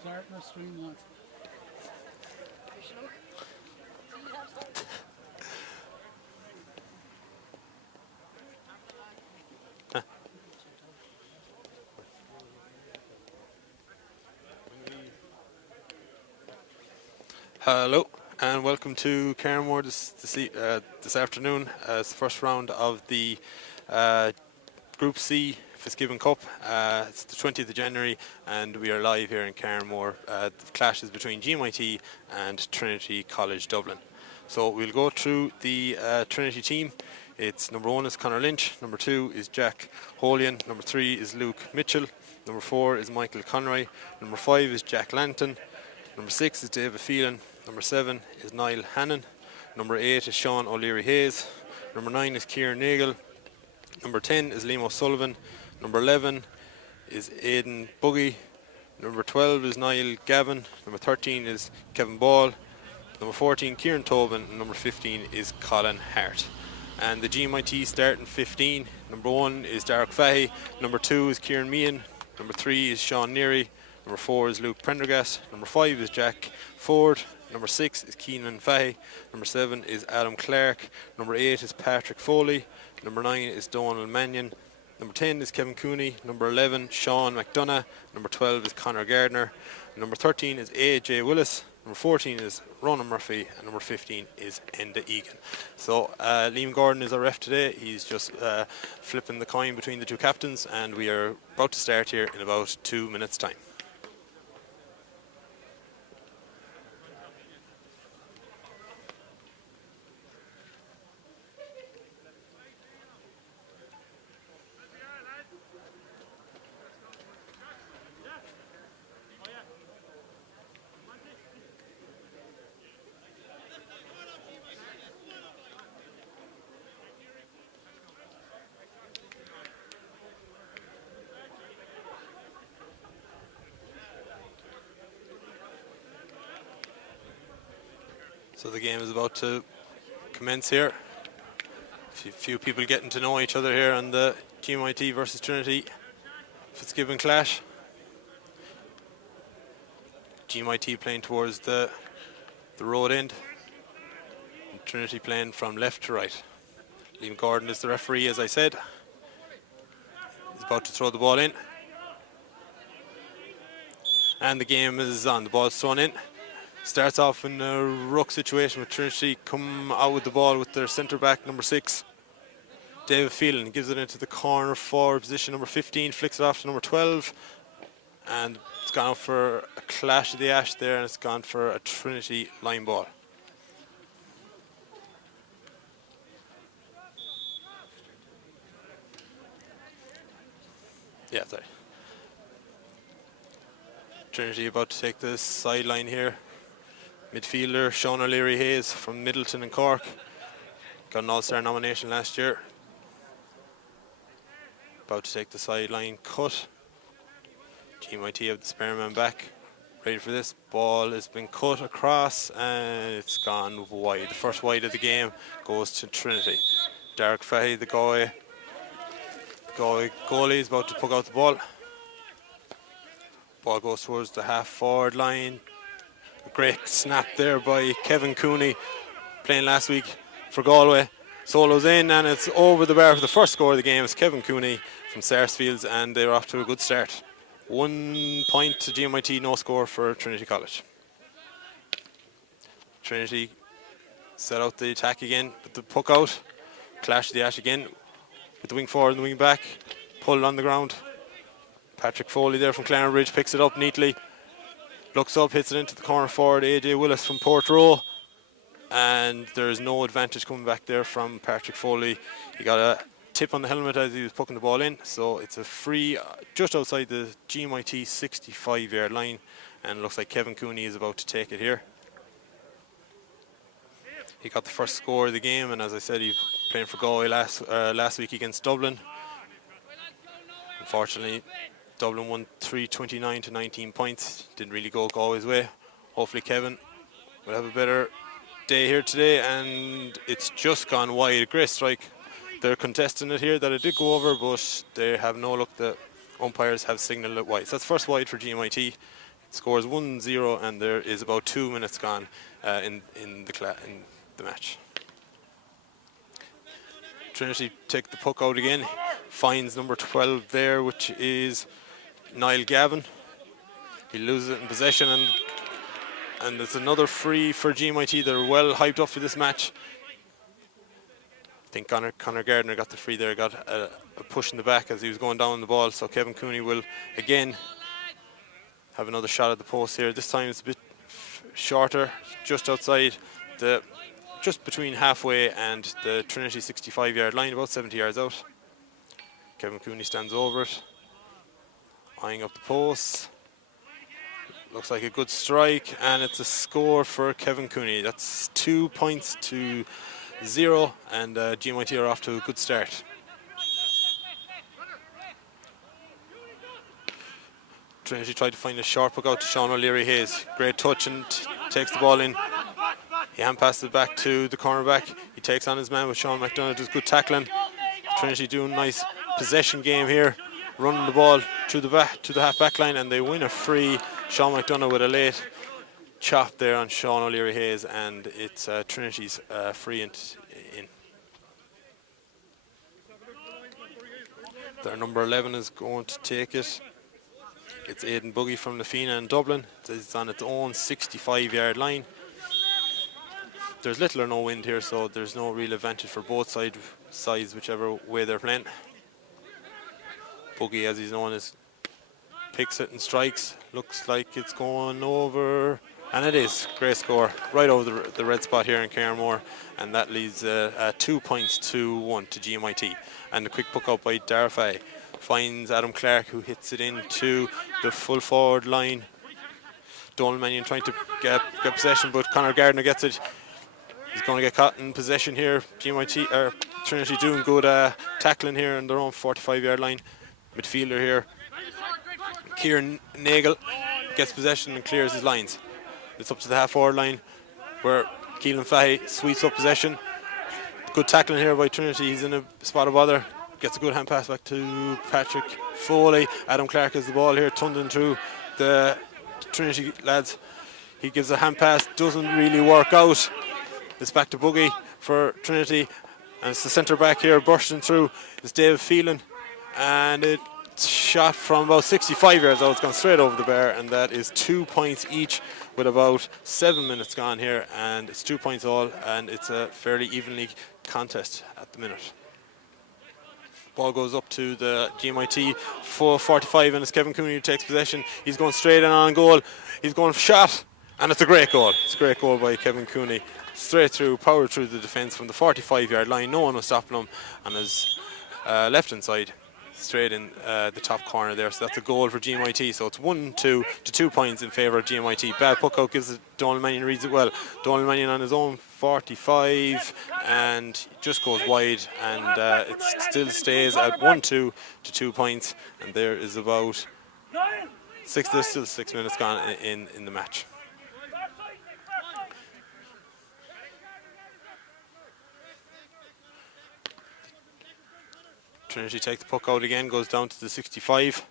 starting a stream lads. Hello and welcome to Cairnmore this afternoon as the first round of the Group C Fitzgibbon Cup. It's the 20th of January and we are live here in Cairnmore. The clash is between GMIT and Trinity College Dublin. So we'll go through the Trinity team. It's number 1 is Conor Lynch, number 2 is Jack Holian, number 3 is Luke Mitchell, number 4 is Michael Conroy, number 5 is Jack Lanton, number 6 is David Phelan, number 7 is Niall Hannon, number 8 is Sean O'Leary Hayes, number 9 is Kieran Nagel, number 10 is Liam O'Sullivan, number 11 is Aidan Buggy, number 12 is Niall Gavin, number 13 is Kevin Ball, number 14 Kieran Tobin, and number 15 is Colin Hart. And the GMIT starting 15, number 1 is Derek Fahey, number 2 is Kieran Meehan, number 3 is Sean Neary, number 4 is Luke Prendergast, number 5 is Jack Ford, number 6 is Keenan Fahey, number 7 is Adam Clark, number 8 is Patrick Foley, number 9 is Donald Mannion, number 10 is Kevin Cooney, number 11 Sean McDonough, number 12 is Conor Gardner, number 13 is AJ Willis, number 14 is Ronan Murphy, and number 15 is Enda Egan. So Liam Gordon is our ref today. He's just flipping the coin between the two captains, and we are about to start here in about 2 minutes' time. So the game is about to commence here. Few people getting to know each other here on the GMIT versus Trinity Fitzgibbon clash. GMIT playing towards the road end, and Trinity playing from left to right. Liam Gordon is the referee, as I said. He's about to throw the ball in. And the game is on. The ball's thrown in. Starts off in a ruck situation with Trinity come out with the ball with their centre back, number 6, David Phelan. Gives it into the corner forward position, number 15, flicks it off to number 12. And it's gone out for a clash of the ash there, and it's gone for a Trinity line ball. Yeah, sorry. Trinity about to take the sideline here. Midfielder Sean O'Leary Hayes from Middleton and Cork. Got an All-Star nomination last year. About to take the sideline cut. GMIT have the spare man back. Ready for this. Ball has been cut across and it's gone wide. The first wide of the game goes to Trinity. Derek Fahey, the goalie is about to puck out the ball. Ball goes towards the half-forward line. A great snap there by Kevin Cooney, playing last week for Galway. Solos in and it's over the bar for the first score of the game. It's Kevin Cooney from Sarsfields, and they're off to a good start. 1 point to GMIT, no score for Trinity College. Trinity set out the attack again with the puck out. Clash the ash again with the wing forward and the wing back. Pulled on the ground. Patrick Foley there from Clarenbridge picks it up neatly. Looks up, hits it into the corner forward, AJ Willis from Portroe. And there's no advantage coming back there from Patrick Foley. He got a tip on the helmet as he was pucking the ball in. So it's a free just outside the GMIT 65-yard line. And it looks like Kevin Cooney is about to take it here. He got the first score of the game, and as I said, he's playing for Galway last week against Dublin. Unfortunately, Dublin won 329 to 19 points. Didn't really go Galway's way. Hopefully Kevin will have a better day here today, and it's just gone wide. A great strike. They're contesting it here that it did go over, but they have no luck. The umpires have signalled it wide. So that's first wide for GMIT. Score is 1-0, and there is about 2 minutes gone in the match. Trinity take the puck out again, finds number 12 there, which is Niall Gavin. He loses it in possession, and it's another free for GMIT. They're well hyped up for this match. I think Conor Gardner got the free there, got a push in the back as he was going down the ball, so Kevin Cooney will again have another shot at the post here. This time it's a bit shorter, just outside just between halfway and the Trinity 65-yard line, about 70 yards out. Kevin Cooney stands over it, eyeing up the post. Looks like a good strike, and it's a score for Kevin Cooney. That's 2-0, and GMIT are off to a good start. Trinity tried to find a short puck out to Sean O'Leary Hayes. Great touch and takes the ball in. He hand passes it back to the cornerback. He takes on his man with Sean McDonough. Does good tackling. Trinity doing a nice possession game here, running the ball through the back to the half back line, and they win a free. Sean McDonough with a late chop there on Sean O'Leary Hayes, and it's Trinity's free in. Their number 11 is going to take it. It's Aidan Buggy from Lafina in Dublin. It's on its own 65-yard line. There's little or no wind here, so there's no real advantage for both sides, whichever way they're playing. Buggy, as he's known, picks it and strikes. Looks like it's going over, and it is. Great score, right over the red spot here in Caremore, and that leads 2 points to 1 to GMIT. And a quick puck out by Darfay. Finds Adam Clark, who hits it into the full forward line. Donald Mannion trying to get possession, but Conor Gardner gets it. He's going to get caught in possession here. Trinity doing good tackling here on their own 45-yard line. Midfielder here, Kieran Nagel, gets possession and clears his lines. It's up to the half-forward line where Keelan Fahey sweeps up possession. Good tackling here by Trinity. He's in a spot of bother. Gets a good hand pass back to Patrick Foley. Adam Clark has the ball here, tumbling through the Trinity lads. He gives a hand pass, doesn't really work out. It's back to Buggy for Trinity, and it's the centre back here bursting through. It's David Phelan, and it's shot from about 65 yards out. It's gone straight over the bar, and that is 2 points each with about 7 minutes gone here, and it's 2 points all, and it's a fairly evenly contest at the minute. Ball goes up to the GMIT 45, and it's Kevin Cooney who takes possession. He's going straight in on goal. He's going shot, and it's a great goal. It's a great goal by Kevin Cooney. Straight through, powered through the defence from the 45-yard line. No one was stopping him on his left-hand side, straight in the top corner there. So that's a goal for GMIT. So it's 1-2 to 2 points in favour of GMIT. Bad puck out gives it. Donald Mannion reads it well. Donald Mannion on his own 45 and just goes wide, and it still stays at 1-2 to 2 points. And there is about there's still 6 minutes gone in the match. Trinity takes the puck out again, goes down to the 65.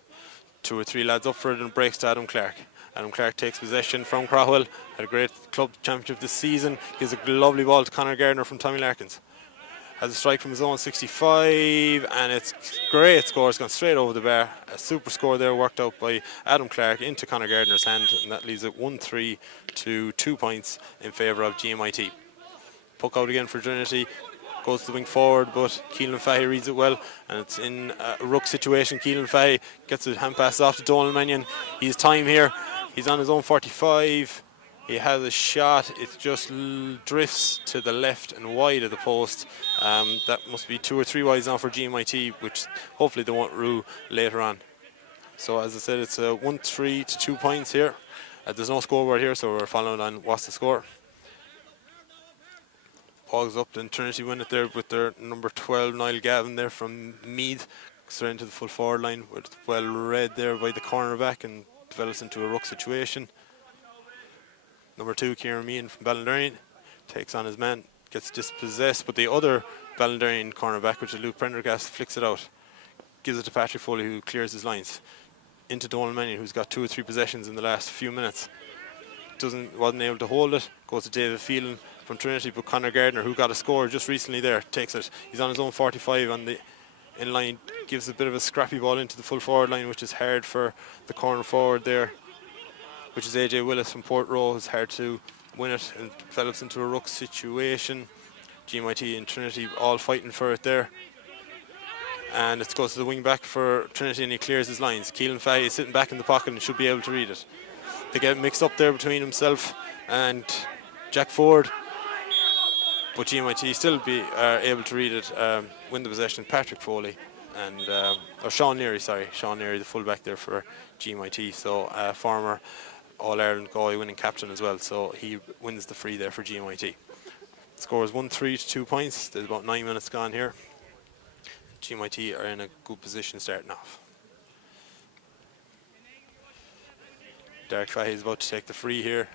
2 or 3 lads up for it and breaks to Adam Clark. Adam Clark takes possession from Crowell. Had a great club championship this season. Gives a lovely ball to Conor Gardner from Tommy Larkins. Has a strike from his own 65, and it's great score. It's gone straight over the bar. A super score there worked out by Adam Clark into Conor Gardner's hand, and that leaves it 1-3 to 2 points in favour of GMIT. Puck out again for Trinity. Goes to the wing forward, but Keelan Fahey reads it well, and it's in a ruck situation. Keelan Fahey gets a hand pass off to Donald Mannion. He's time here. He's on his own 45. He has a shot. It just drifts to the left and wide of the post. That must be 2 or 3 wides now for GMIT, which hopefully they won't rue later on. So as I said, it's a 1-3 to 2 points here. There's no scoreboard here, so we're following on what's the score. Ball's up, and Trinity win it there with their number 12, Niall Gavin there from Meath. Straight into the full forward line, with well read there by the cornerback, and develops into a ruck situation. Number 2, Kieran Meehan from Ballindurrian, takes on his man, gets dispossessed, but the other Ballindurrian cornerback, which is Luke Prendergast, flicks it out. Gives it to Patrick Foley, who clears his lines. into Galway-Mayo, who's got 2 or 3 possessions in the last few minutes. Wasn't able to hold it. Goes to David Phelan from Trinity, but Conor Gardner, who got a score just recently there, takes it. He's on his own 45 on the in line, gives a bit of a scrappy ball into the full forward line, which is hard for the corner forward there, which is AJ Willis from Port Row. It's hard to win it and develops into a ruck situation. GMIT and Trinity all fighting for it there. And it goes to the wing back for Trinity, and he clears his lines. Keelan Fahey is sitting back in the pocket and should be able to read it. They get mixed up there between himself and Jack Ford, but GMIT still are able to read it, win the possession. Patrick Foley and or Sean Neary, Sean Neary, the fullback there for GMIT. So former All-Ireland Galway winning captain as well. So he wins the free there for GMIT. Score is 1-3 to 2 points. There's about 9 minutes gone here. GMIT are in a good position starting off. Derek Fahey is about to take the free here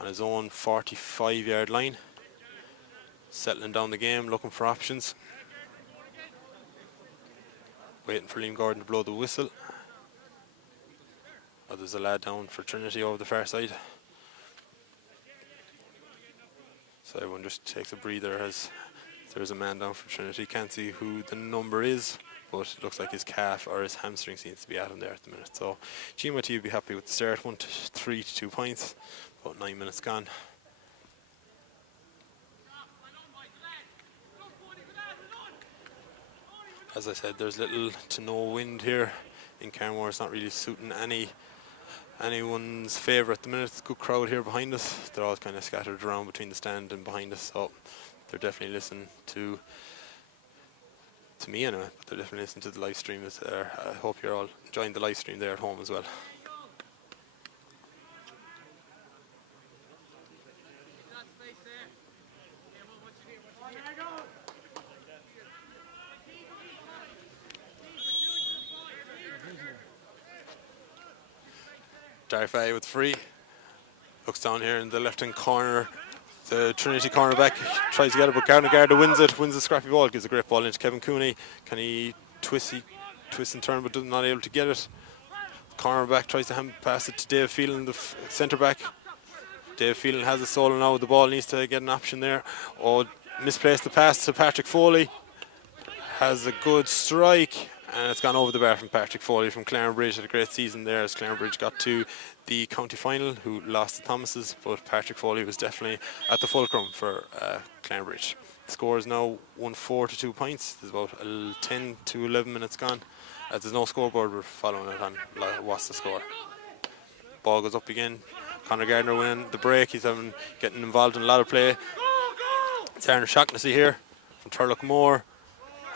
on his own 45-yard line. Settling down the game, looking for options. Waiting for Liam Gordon to blow the whistle. Oh, there's a lad down for Trinity over the far side. So everyone just takes a breather as there's a man down for Trinity. Can't see who the number is, but it looks like his calf or his hamstring seems to be at him there at the minute. So GMIT would be happy with the start, 1-3 to 2 points. About 9 minutes gone. As I said, there's little to no wind here in Carnmore. It's not really suiting anyone's favour at the minute. It's a good crowd here behind us. They're all kind of scattered around between the stand and behind us, so they're definitely listening to me anyway, but they're definitely listening to the live stream. I hope you're all enjoying the live stream there at home as well. Derek Fahey with free. Looks down here in the left-hand corner. The Trinity cornerback tries to get it, but Garda wins the scrappy ball, gives a great ball into Kevin Cooney. Can he twist and turn, but not able to get it. Cornerback tries to pass it to Dave Phelan, the centre back. Dave Phelan has a solo now. The ball needs to get an option there. Oh, misplaced the pass to Patrick Foley. Has a good strike, and it's gone over the bar from Patrick Foley from Clarenbridge. Had a great season there as Clarenbridge got to the county final, who lost to Thomas's, but Patrick Foley was definitely at the fulcrum for Clarenbridge. The score is now 1-4 to 2 points. There's about 10 to 11 minutes gone. As there's no scoreboard, we're following it on what's the score. Ball goes up again. Conor Gardner winning the break. He's getting involved in a lot of play. It's Aaron Shaughnessy here from Turlock Moor.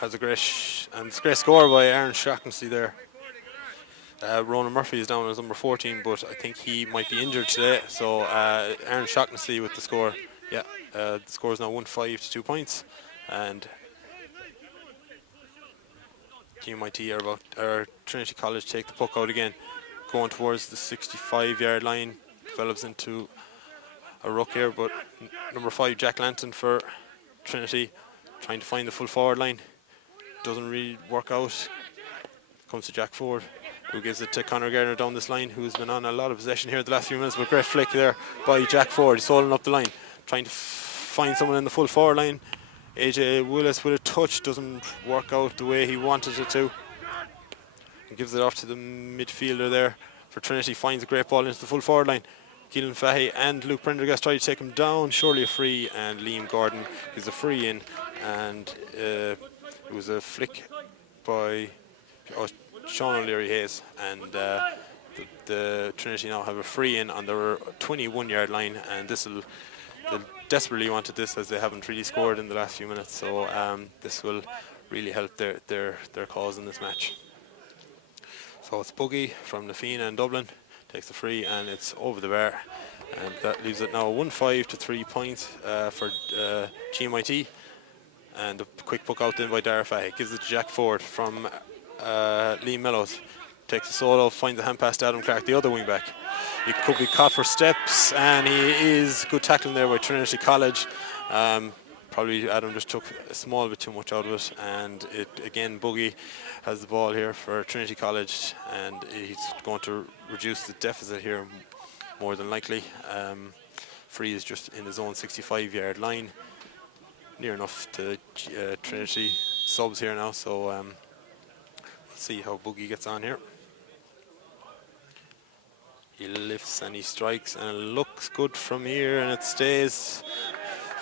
Has a great score by Aaron Shaughnessy there. Ronan Murphy is down as number 14, but I think he might be injured today. So Aaron Shaughnessy with the score. Yeah, the score is now 1-5 to 2 points, and GMIT or Trinity College take the puck out again, going towards the 65-yard line. Develops into a ruck here, but number 5 Jack Lanton for Trinity trying to find the full forward line. Doesn't really work out. Comes to Jack Ford, who gives it to Conor Gardner down this line, who's been on a lot of possession here the last few minutes, but great flick there by Jack Ford. He's holding up the line, trying to find someone in the full forward line. AJ Willis with a touch, doesn't work out the way he wanted it to. He gives it off to the midfielder there for Trinity, finds a great ball into the full forward line. Keelan Fahey and Luke Prendergast try to take him down, surely a free, and Liam Gordon gives a free in, and it was a flick by Sean O'Leary Hayes, and the Trinity now have a free in on their 21-yard line, and they desperately wanted this as they haven't really scored in the last few minutes, so this will really help their cause in this match. So it's Buggy from Nafina and Dublin takes the free, and it's over the bar, and that leaves it now 1-5 to 3 points for GMIT. And the quick puck out then by Dara Fahey, gives it to Jack Ford from Liam Mellows. Takes a solo, finds a hand pass to Adam Clark, the other wing back. He could be caught for steps, and he is good tackling there by Trinity College. probably Adam just took a small bit too much out of it, and it again, Boogie has the ball here for Trinity College, and he's going to reduce the deficit here more than likely. Free is just in his own 65-yard line, near enough to Trinity subs here now, so we'll see how Boogie gets on here. He lifts and he strikes, and it looks good from here, and it stays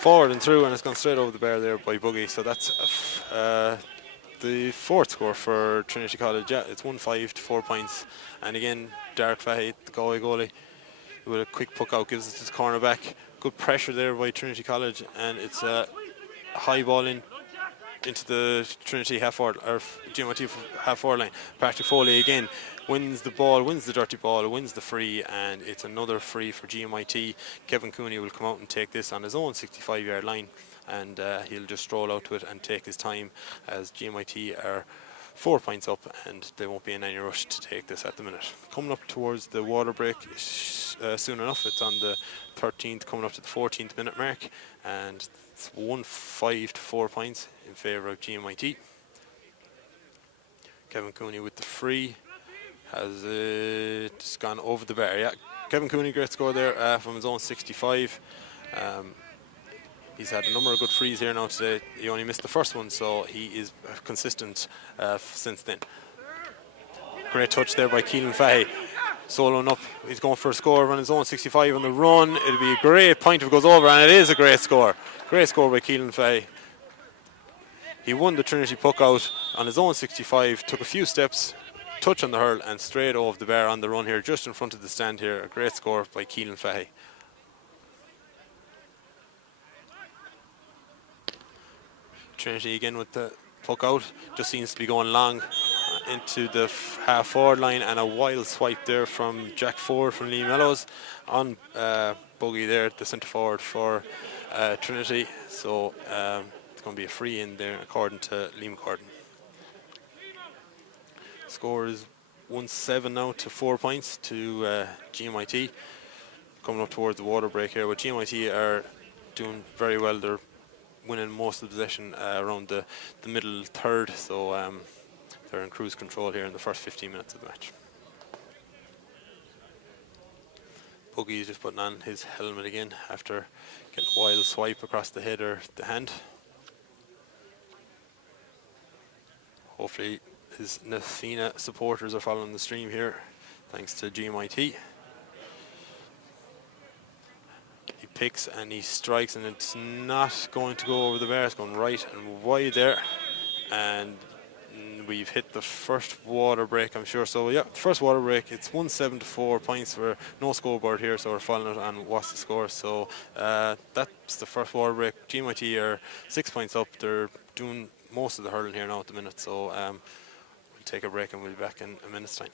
forward and through, and it's gone straight over the bar there by Boogie. So that's the fourth score for Trinity College. Yeah, it's 1-5 to 4 points. And again, Derek Fahey, the Galway goalie, with a quick puck out, gives it to his corner back. Good pressure there by Trinity College, and it's a high ball into the Trinity half-forward, or GMIT half-forward line. Patrick Foley again wins the ball, wins the dirty ball, wins the free, and it's another free for GMIT. Kevin Cooney will come out and take this on his own 65-yard line, and he'll just stroll out to it and take his time, as GMIT are 4 points up and they won't be in any rush to take this at the minute. Coming up towards the water break soon enough. It's on the 13th, coming up to the 14th minute mark, and it's 1-5 to 4 points in favour of GMIT. Kevin Cooney with the free has just gone over the bar. Yeah, Kevin Cooney, great score there from his own 65. He's had a number of good frees here now today. He only missed the first one, so he is consistent since then. Great touch there by Keelan Fahey. Soloing up, he's going for a score on his own 65 on the run. It'll be a great point if it goes over, and it is a great score. Great score by Keelan Fahey. He won the Trinity puck out on his own 65, took a few steps, touch on the hurl, and straight over the bar on the run here, just in front of the stand here. A great score by Keelan Fahey. Trinity again with the puck out, just seems to be going long into the half-forward line, and a wild swipe there from Jack Ford from Lee Mellows on Boogie there, the centre forward for Trinity. So it's going to be a free in there according to Liam Gordon. Score is 1-7 now to 4 points to GMIT. Coming up towards the water break here, but GMIT are doing very well. They're winning most of the possession around the middle third, so they're in cruise control here in the first 15 minutes of the match. Boogie is just putting on his helmet again after getting a wild swipe across the head or the hand. Hopefully his Nafina supporters are following the stream here, thanks to GMIT. He picks and he strikes, and it's not going to go over the bar. It's going right and wide there, and we've hit the first water break, I'm sure. So yeah, the first water break, it's 1-7 to 4 points. For no scoreboard here, so we're following it on what's the score. So that's the first water break. GMIT are 6 points up. They're doing most of the hurling here now at the minute, so we'll take a break and we'll be back in a minute's time.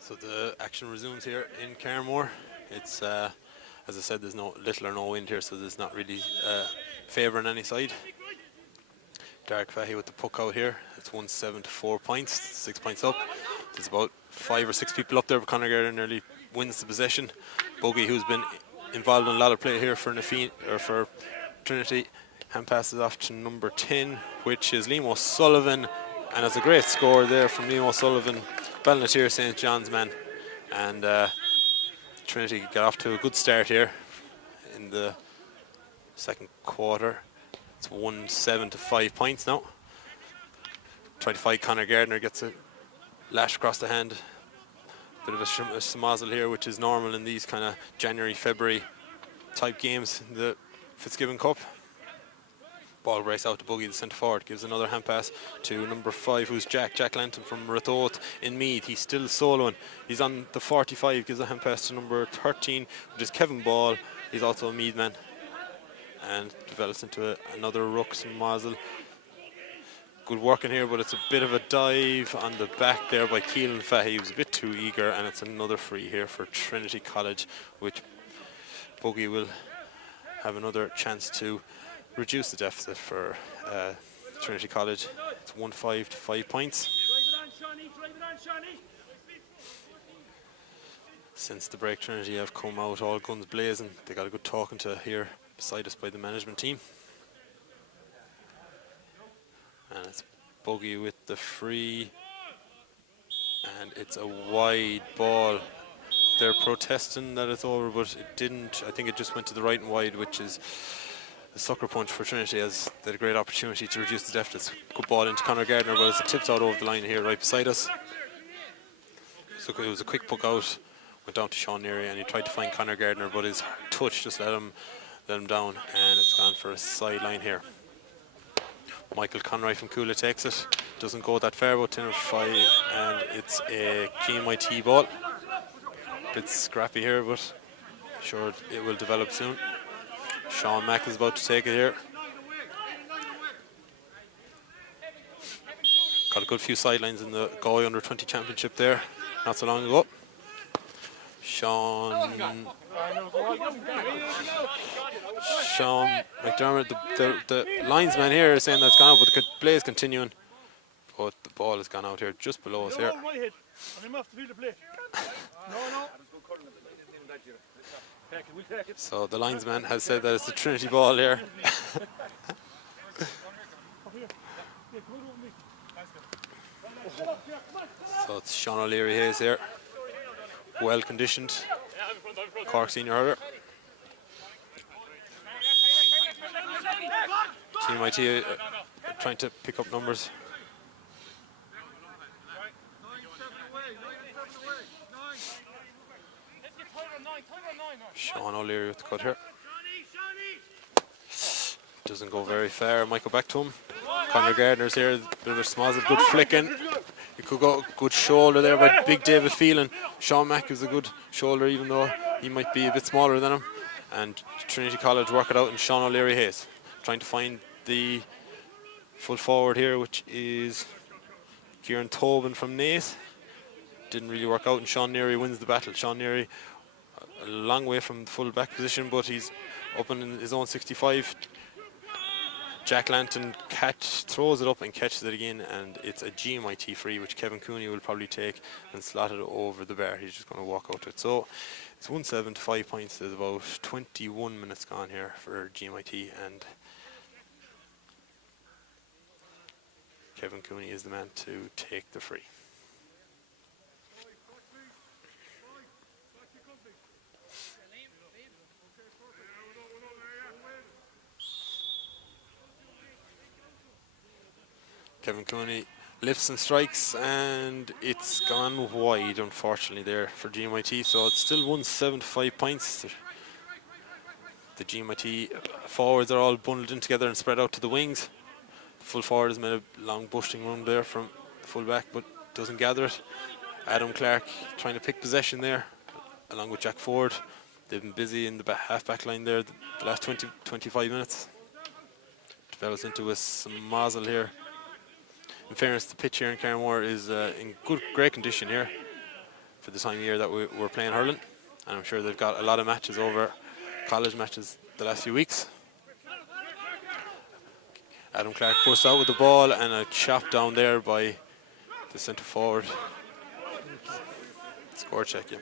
So the action resumes here in Carmore. It's as I said, there's little or no wind here, so there's not really favouring any side. Derek Fahey with the puck out here. It's 1-7 to 4 points, 6 points up. There's about 5 or 6 people up there, but Conor Gardner nearly wins the possession. Bogey, who's been involved in a lot of play here for for Trinity, hand passes off to number 10, which is Liam O'Sullivan, and it's a great score there from Liam O'Sullivan, Balnateer St. John's man. And Trinity got off to a good start here in the second quarter. It's 1-7 to 5 points now. Try to fight Conor Gardner, gets a lash across the hand. Bit of a schmozzle here, which is normal in these kind of January, February type games in the Fitzgibbon Cup. Ball race out to Buggy, the centre forward, gives another hand pass to number 5, who's Jack Lanton from Ratoath in Meath. He's still soloing. He's on the 45, gives a hand pass to number 13, which is Kevin Ball. He's also a Meath man, and develops into another ruck schmozzle. Good work in here, but it's a bit of a dive on the back there by Keelan Fahy. He was a bit too eager, and it's another free here for Trinity College, which Buggy will have another chance to reduce the deficit for Trinity College. It's 1-5 to 5 points. Since the break, Trinity have come out all guns blazing. They got a good talking to here beside us by the management team. And it's Buggy with the free, and it's a wide ball. They're protesting that it's over, but it didn't. I think it just went to the right and wide, which is a sucker punch for Trinity, as they had a great opportunity to reduce the deficit. Good ball into Conor Gardner, but it tips out over the line here right beside us. So it was a quick puck out, went down to Sean Neary, and he tried to find Conor Gardner, but his touch just let him down, and it's gone for a sideline here. Michael Conroy from Coola takes it. Doesn't go that far, about 10 or 5, and it's a GMIT ball. Bit scrappy here, but sure it will develop soon. Sean Mack is about to take it here. Got a good few sidelines in the Galway Under-20 Championship there, not so long ago. Sean McDermott, the linesman here, is saying that's gone out, but the play is continuing. But the ball has gone out here just below us here. So the linesman has said that it's the Trinity ball here. So it's Sean O'Leary Hayes here, well conditioned Cork senior hurler. GMIT trying to pick up numbers. Sean O'Leary with the cut here. Doesn't go very far. Might go back to him. Conor Gardner's here. Bit of a schmozzle, good flicking. He could go good shoulder there by big David Phelan. Sean Mack is a good shoulder, even though he might be a bit smaller than him. And Trinity College work it out, and Sean O'Leary Hayes trying to find the full forward here, which is Kieran Tobin from Naas. Didn't really work out, and Sean Neary wins the battle. Sean Neary a long way from the full back position, but he's up in his own 65. Jack Lanton throws it up and catches it again, and it's a GMIT free, which Kevin Cooney will probably take and slot it over the bar. He's just going to walk out to it. So it's 1-7 to 5 points. There's about 21 minutes gone here for GMIT, and Kevin Cooney is the man to take the free. Kevin Cooney lifts and strikes, and it's gone wide, unfortunately, there for GMIT. So it's still 1-7 to 5 points. The GMIT forwards are all bundled in together and spread out to the wings. The full forward has made a long bushing run there from the full back, but doesn't gather it. Adam Clark trying to pick possession there, along with Jack Ford. They've been busy in the half-back line there the last 20-25 minutes. Develops into a schmozzle here. In fairness, the pitch here in Carramore is in great condition here for the time of year that we're playing hurling, and I'm sure they've got a lot of matches over, college matches, the last few weeks. Adam Clark bursts out with the ball, and a chop down there by the centre forward, Score check, yeah.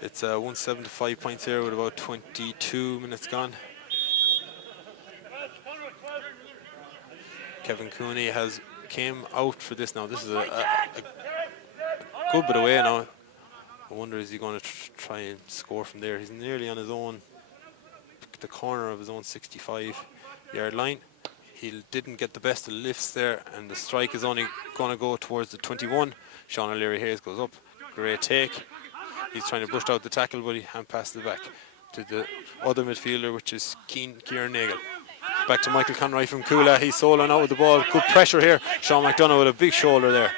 It's 175 points here with about 22 minutes gone. Kevin Cooney came out for this now. This is a good bit away now. I wonder, is he going to try and score from there? He's nearly on his own, the corner of his own 65-yard line. He didn't get the best of the lifts there, and the strike is only going to go towards the 21. Sean O'Leary Hayes goes up. Great take. He's trying to brush out the tackle, but he hand passed it back to the other midfielder, which is Kieran Nagel. Back to Michael Conroy from Coola. He's soloing out with the ball. Good pressure here. Sean McDonough with a big shoulder there.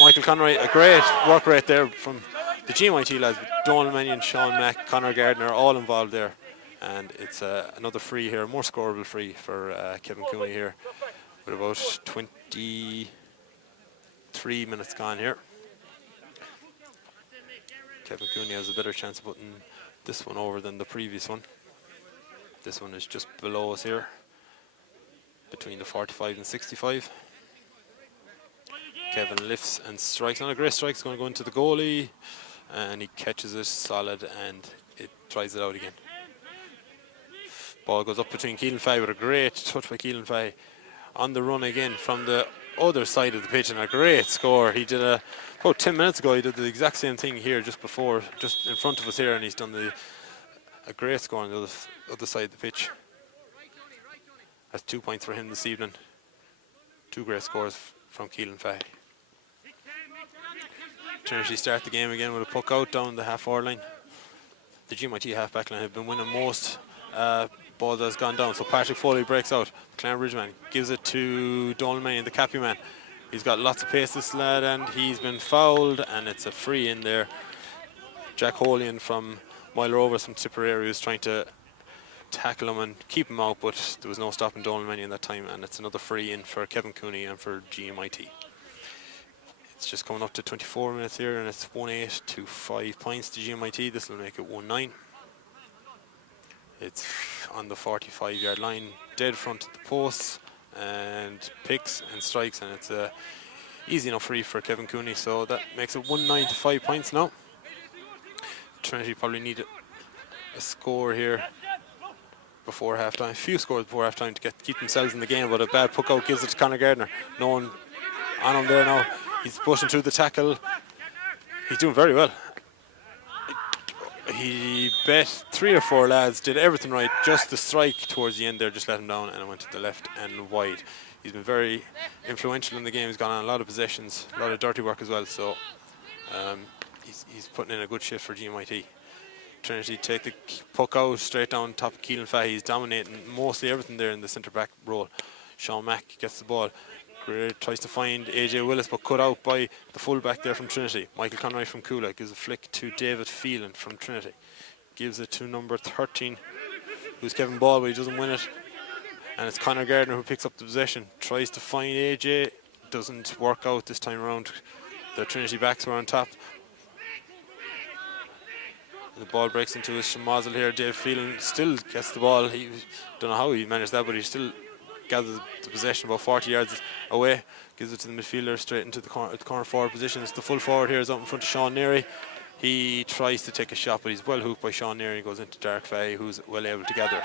Michael Conroy, a great work rate there from the GMIT lads. Donald Mannion, Sean Mack, Conor Gardner are all involved there. And it's another free here, more scoreable free for Kevin Cooney here, with about 23 minutes gone here. Kevin Cooney has a better chance of putting this one over than the previous one. This one is just below us here, between the 45 and 65. Kevin lifts and strikes. On a great strike, it's going to go into the goalie, and he catches it solid, and it tries it out again. Ball goes up between Keelan Fay with a great touch by Keelan Fay. On the run again from the other side of the pitch, and a great score. He did about 10 minutes ago, he did the exact same thing here just in front of us here, and he's done a great score on the other side of the pitch. That's 2 points for him this evening. Two great scores from Keelan Fay. Trinity start the game again with a puck out down the half-forward line. The GMIT half-back line have been winning most ball that's gone down. So Patrick Foley breaks out. Clanbridge man gives it to Donald Mannion, the Cappy man. He's got lots of pace, this lad, and he's been fouled, and it's a free in there. Jack Holian from Mile Rovers from Tipperary was trying to tackle him and keep him out, but there was no stopping Donald Mannion that time, and it's another free in for Kevin Cooney and for GMIT. It's just coming up to 24 minutes here, and it's 1-8 to 5 points to GMIT. This will make it 1-9. It's on the 45-yard line, dead front of the posts, and picks and strikes, and it's a easy enough free for Kevin Cooney. So that makes it 1-9 to 5 points now. Trinity probably need a score here before half-time, a few scores before half-time to keep themselves in the game, but a bad puck out gives it to Conor Gardner. No one on him there now. He's pushing through the tackle. He's doing very well. He bet 3 or 4 lads, did everything right. Just the strike towards the end there just let him down, and it went to the left and wide. He's been very influential in the game. He's gone on a lot of possessions, a lot of dirty work as well. So he's putting in a good shift for GMIT. Trinity take the puck out straight down top of Keelan Fahey. He's dominating mostly everything there in the centre back role. Sean Mack gets the ball. Tries to find AJ Willis, but cut out by the fullback there from Trinity. Michael Conroy from Coola gives a flick to David Phelan from Trinity. Gives it to number 13, who's Kevin Ball, but he doesn't win it. And it's Conor Gardner who picks up the possession. Tries to find AJ. Doesn't work out this time around. The Trinity backs were on top. The ball breaks into his schmozzle here. Dave Phelan still gets the ball. He don't know how he managed that, but he still gathers the possession about 40 yards away. Gives it to the midfielder straight into the corner forward position. It's the full forward here is up in front of Sean Neary. He tries to take a shot, but he's well hooked by Sean Neary. He goes into Derek Fahey, who's well able to gather it.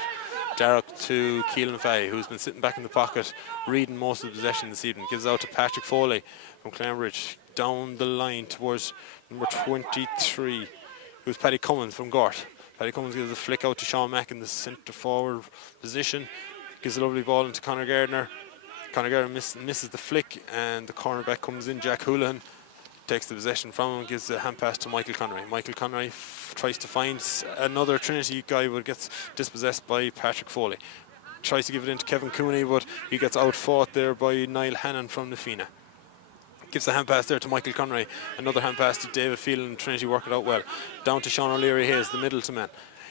Derek to Keelan Fahey, who's been sitting back in the pocket, reading most of the possession this evening. Gives out to Patrick Foley from Clanbridge. Down the line towards number 23, who's Paddy Cummins from Gort. Paddy Cummins gives a flick out to Sean Mack in the centre forward position. Gives a lovely ball into Conor Gardner. Conor Gardner misses the flick, and the cornerback comes in. Jack Houlihan takes the possession from him, gives a hand pass to Michael Conroy. Michael Conroy tries to find another Trinity guy, but gets dispossessed by Patrick Foley. Tries to give it into Kevin Cooney, but he gets outfought there by Niall Hannon from Nafina. Gives a hand pass there to Michael Conroy. Another hand pass to David Phelan. Trinity work it out well. Down to Sean O'Leary Hayes, the Middleton man.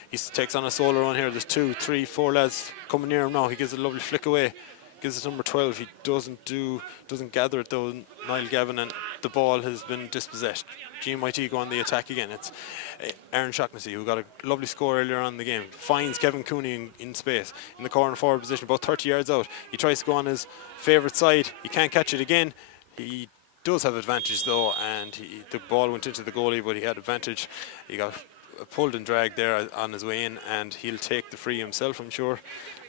He takes on a solo run here. There's 2, 3, 4 lads coming near him now. He gives a lovely flick away. Gives it to number 12. He doesn't gather it though, Niall Gavin, and the ball has been dispossessed. GMIT go on the attack again. It's Aaron Shaughnessy, who got a lovely score earlier on in the game. Finds Kevin Cooney in space in the corner forward position, about 30 yards out. He tries to go on his favourite side. He can't catch it again. He does have advantage though, and the ball went into the goalie, but he had advantage. He got pulled and dragged there on his way in, and he'll take the free himself, I'm sure,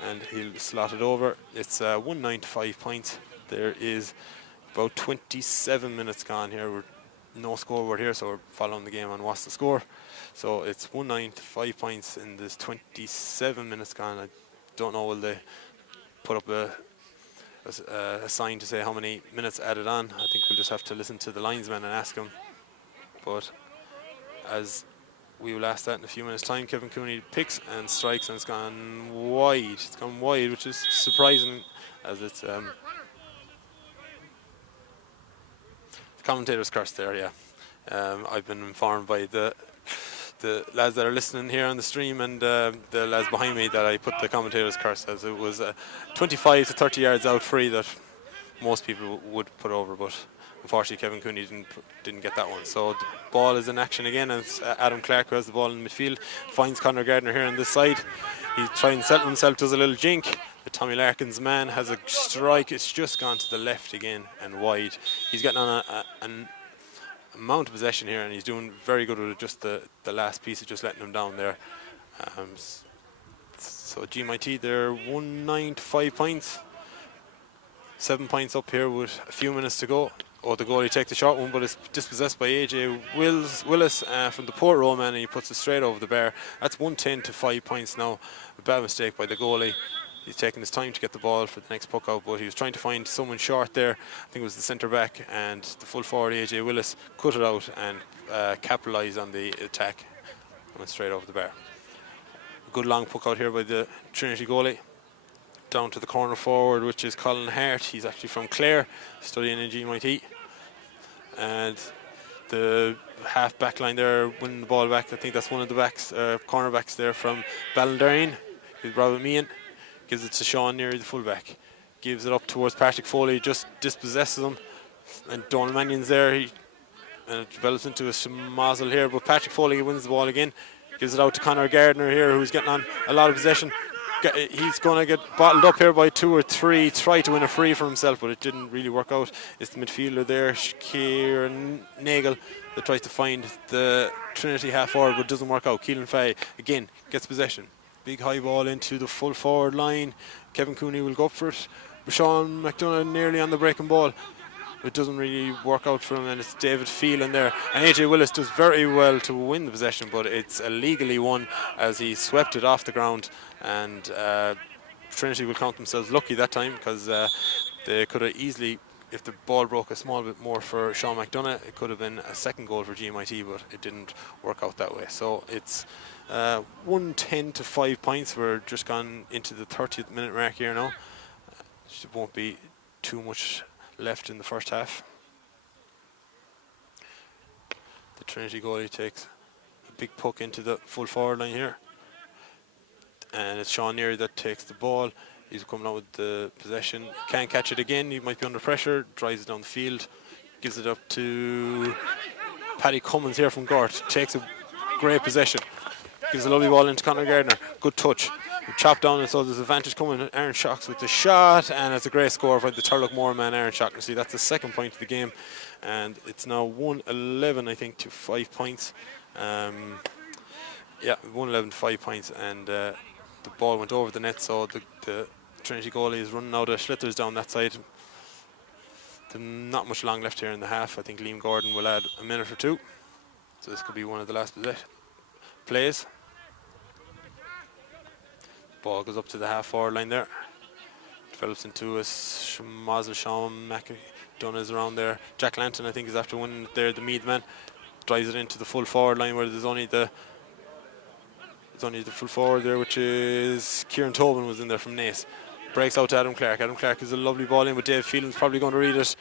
and he'll slot it over. It's 1-9 to 5 points. There is about 27 minutes gone here. We're no scoreboard here, so we're following the game on what's the score. So it's 1-9 to 5 points, and there's 27 minutes gone. I don't know, will they put up a sign to say how many minutes added on? I think we'll just have to listen to the linesman and ask him. But as we will ask that in a few minutes' time, Kevin Cooney picks and strikes, and it's gone wide. It's gone wide, which is surprising, as it's commentator's curse there, yeah. I've been informed by the lads that are listening here on the stream and the lads behind me that I put the commentator's curse, as it was 25 to 30 yards out free that most people would put over, but unfortunately Kevin Cooney didn't get that one. So the ball is in action again, and it's Adam Clark who has the ball in midfield, finds Conor Gardner here on this side. He's trying to settle himself, does a little jink, but Tommy Larkin's man has a strike. It's just gone to the left again and wide. He's getting on an amount of possession here, and he's doing very good with it. Just the last piece of just letting him down there. So GMIT, they're 1-9 to 5 points. 7 points up here with a few minutes to go. Oh, the goalie takes the short one, but it's dispossessed by AJ Willis from the port row man, and he puts it straight over the bar. That's 1-10 to 5 points now. A bad mistake by the goalie. He's taking his time to get the ball for the next puck out, but he was trying to find someone short there. I think it was the centre back, and the full forward AJ Willis cut it out and capitalised on the attack and went straight over the bar. A good long puck out here by the Trinity goalie. Down to the corner forward, which is Colin Hart. He's actually from Clare, studying in GMIT. And the half back line there, winning the ball back. I think that's one of the backs, cornerbacks there from Ballinderreen. He's Robert Meehan. Gives it to Sean Neary, the fullback. Gives it up towards Patrick Foley, just dispossesses him. And Donald Mannion's there. And it develops into a schmozzle here, but Patrick Foley wins the ball again. Gives it out to Conor Gardner here, who's getting on a lot of possession. He's going to get bottled up here by 2 or 3, try to win a free for himself, but it didn't really work out. It's the midfielder there, Kieran Nagel, that tries to find the Trinity half forward, but it doesn't work out. Keelan Fay again gets possession. Big high ball into the full forward line. Kevin Cooney will go up for it. Sean McDonough nearly on the breaking ball. It doesn't really work out for him, and it's David Phelan there. And AJ Willis does very well to win the possession, but it's illegally won as he swept it off the ground. And Trinity will count themselves lucky that time, because they could have easily, if the ball broke a small bit more for Sean McDonough, it could have been a second goal for GMIT, but it didn't work out that way. So it's 1-10 to 5 points. We're just gone into the 30th minute mark here now. There won't be too much left in the first half. The Trinity goalie takes a big puck into the full forward line here, and it's Sean Neary that takes the ball. He's coming out with the possession, can't catch it again, he might be under pressure, drives it down the field, gives it up to Paddy Cummins here from Gort, takes a great possession, gives a lovely ball into Conor Gardner, good touch. Chopped down, and so there's advantage coming. Aaron Shocks with the shot, and it's a great score by the Turlough man, Aaron Shocks. See, that's the second point of the game, and it's now 1-11, I think, to 5 points. Yeah, 1-11 to 5 points, and the ball went over the net, so the Trinity goalie is running out of Schlitters down that side. There's not much long left here in the half. I think Liam Gordon will add a minute or two, so this could be one of the last plays. Ball goes up to the half forward line there. Develops into a schmozzle. Sean McDonough is around there. Jack Lanton, I think, is after winning it there. The Meath man drives it into the full forward line, where there's only the full forward there, which is Kieran Tobin was in there from Naas. Breaks out to Adam Clark. Adam Clark is a lovely ball in, but Dave Phelan's probably going to read it.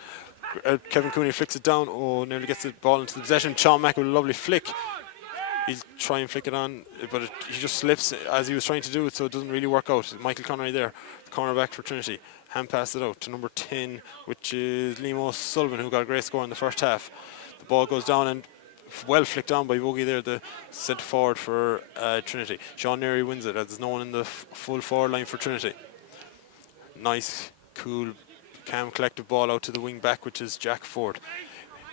Kevin Cooney flicks it down. Oh, nearly gets the ball into the possession. Sean Mack with a lovely flick. He'll try and flick it on, but he just slips as he was trying to do it, so it doesn't really work out. Michael Connery there, the cornerback for Trinity, hand passed it out to number 10, which is Liam O'Sullivan, who got a great score in the first half. The ball goes down and well flicked on by Bogey there, the centre forward for Trinity. Sean Neary wins it, as there's no one in the full forward line for Trinity. Nice, cool, calm, collective ball out to the wing back, which is Jack Ford.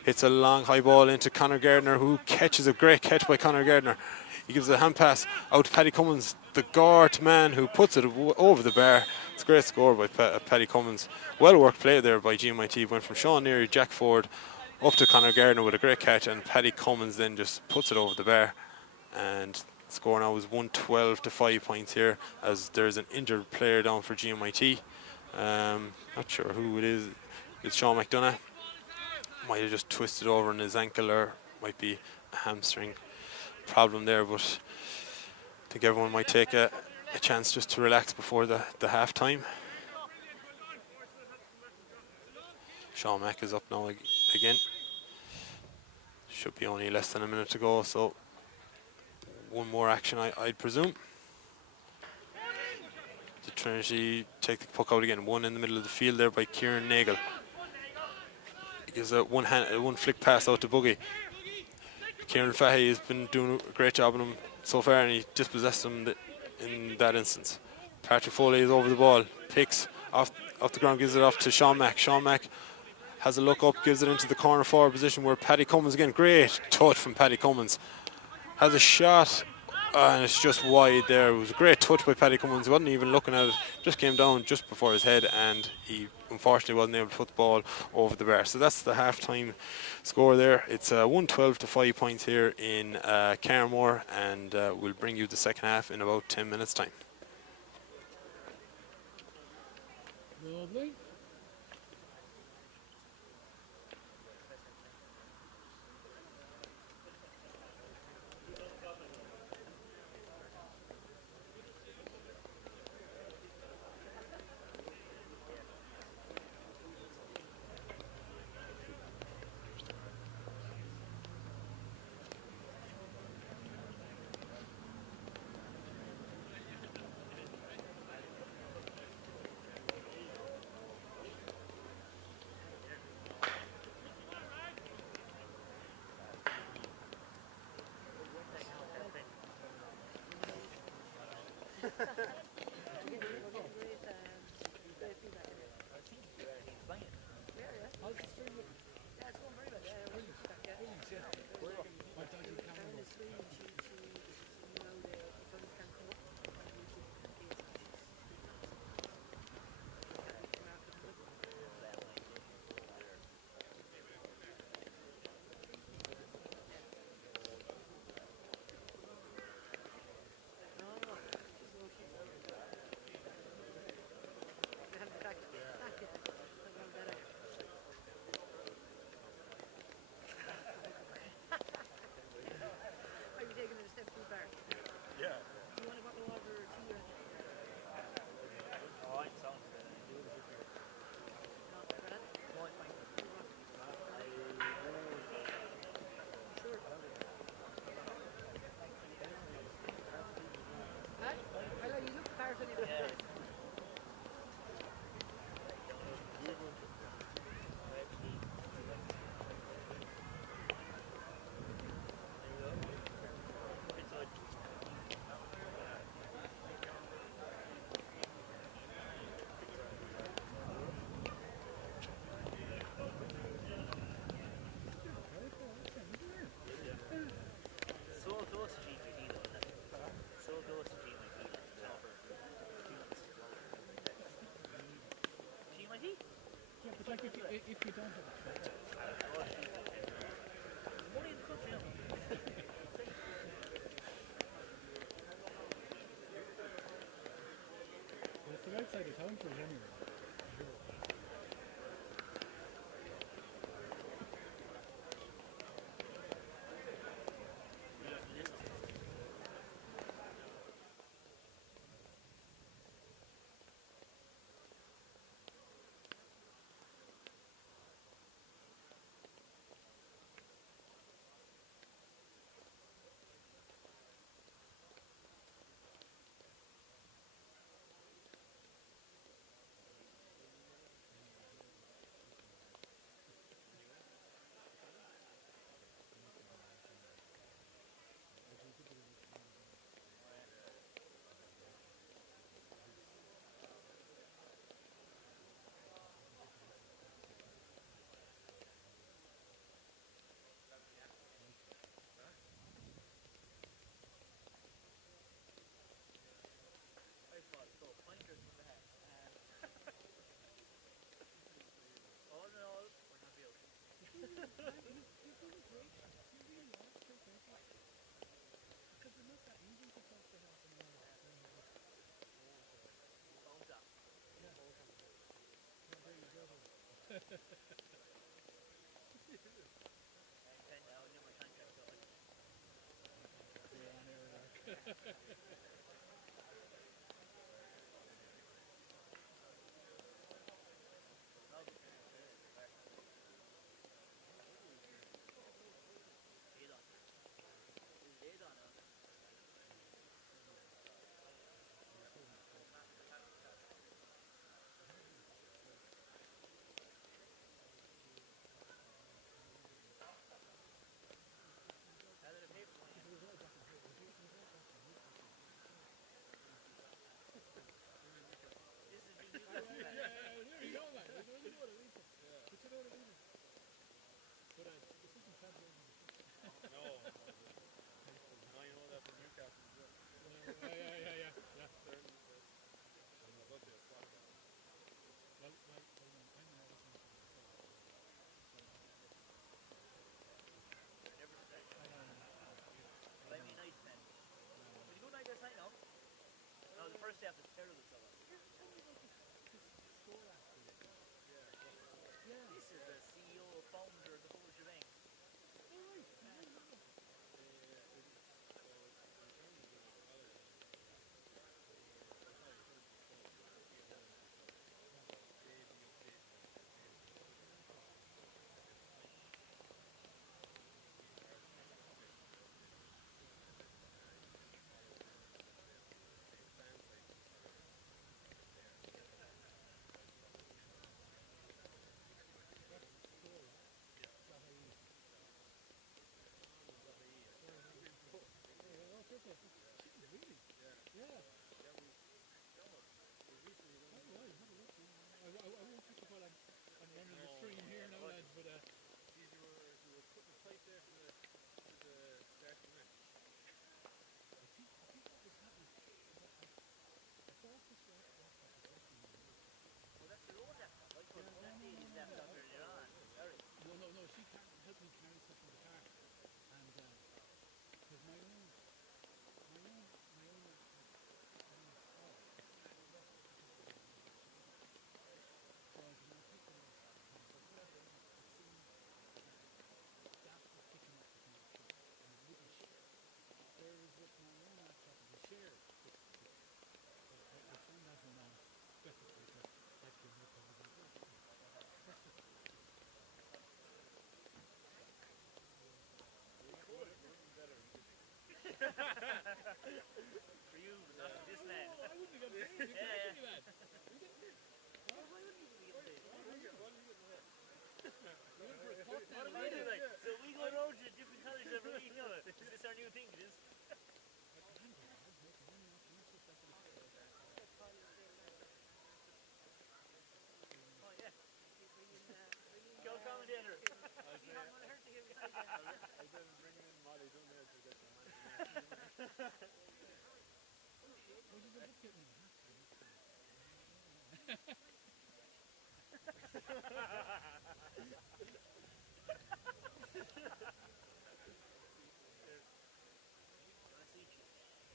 Hits a long high ball into Conor Gardner, who catches a great catch by Conor Gardner. He gives a hand pass out to Paddy Cummins, the guard man, who puts it over the bar. It's a great score by Paddy Cummins. Well worked play there by GMIT. Went from Sean Neary, Jack Ford, up to Conor Gardner with a great catch, and Paddy Cummins then just puts it over the bar. And the score now is 112 to 5 points here, as there's an injured player down for GMIT. Not sure who it is. It's Sean McDonough. Might have just twisted over in his ankle, or might be a hamstring problem there, but I think everyone might take a chance just to relax before the half time. Sean Mack is up now again. Should be only less than a minute to go, so one more action, I'd presume. The Trinity take the puck out again. One in the middle of the field there by Kieran Nagel. He gives a one flick pass out to Boogie. Kieran Fahey has been doing a great job on him so far, and he dispossessed him in that instance. Patrick Foley is over the ball, picks off the ground, gives it off to Sean Mack. Sean Mack has a look up, gives it into the corner forward position where Paddy Cummins again. Great touch from Paddy Cummins. Has a shot, and it's just wide there. It was a great touch by Paddy Cummins. He wasn't even looking at it, just came down just before his head, and he unfortunately wasn't able to put the ball over the bar. So that's the half-time score there. It's 112 to 5 points here in Carmore, and we'll bring you the second half in about 10 minutes' time. Lovely. Like if you don't have a choice. Well, it's the right side of town for it anyway. that engine to stop for half an hour. Yeah, there you go. We're on air now. There you go, man. But you know what I mean. But this isn't translating. Yeah. Well, I'm an Everton fan myself, so I know. Tell me about this score actually. Yeah. All right. Yeah. That's score. .ie. Oh, fair play. Jeez, really? Yeah. All right. Have a look. I won't pick up while I'm running the stream here now, lads. But I think what was happening because I thought this laptop was working when I moved it. Yeah. No. Yeah. No. She helped me carry stuff in the car, and because my own laptop installed, and it just wouldn't run. It just wouldn't run. So I said, no, take the laptop. And I said, where's the laptop? It seemed that that was picking up the connection and it wouldn't share. Whereas with my own laptop, it'll share the connection. So I found that one out better because that gave me probably about, oh, geez, perfect. Oh, I wouldn't be getting paid. You're kidding me, man. Are you getting paid? Huh? You're in for a cut now, later. Handy lads making money off you, just like this. Well, you end up getting a hat for the next one.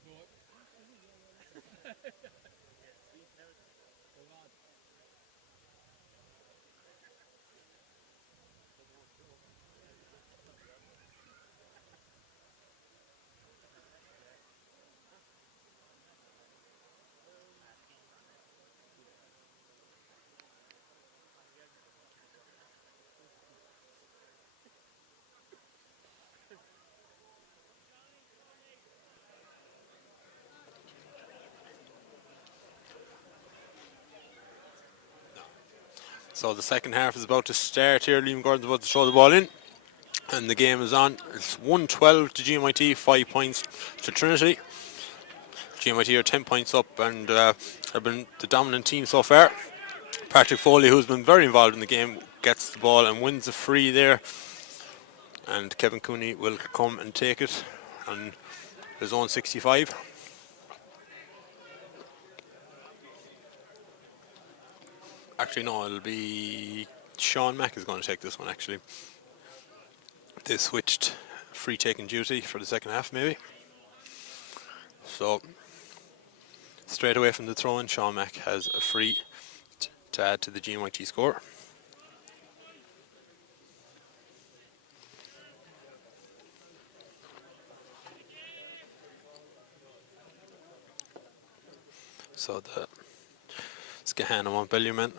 No, I will, yeah, listen. Go on. So the second half is about to start here. Liam Gordon's about to throw the ball in. And the game is on. It's 1-12 to GMIT, 5 points to Trinity. GMIT are 10 points up and have been the dominant team so far. Patrick Foley, who's been very involved in the game, gets the ball and wins a free there. And Kevin Cooney will come and take it on his own 65. Actually, no, it'll be Sean Mack is going to take this one, actually. They switched free taking duty for the second half, maybe. So straight away from the throw-in, Sean Mack has a free to add to the GMIT score. So the Skahana Montbellier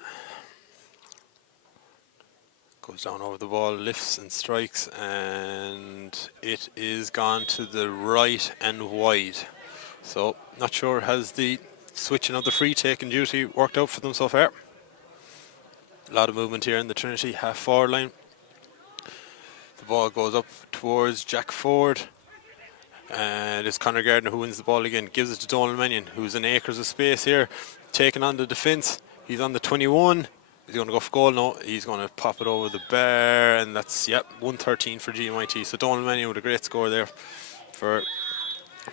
goes down over the ball, lifts and strikes, and it is gone to the right and wide. So not sure has the switching of the free taking duty worked out for them so far. A lot of movement here in the Trinity half forward line. The ball goes up towards Jack Ford, and it's Conor Gardner who wins the ball again, gives it to Donald Mannion, who's in acres of space here, taking on the defence. He's on the 21. He's going to go for goal now. He's going to pop it over the bar, and that's 113 for GMIT. So Donald Mannion with a great score there for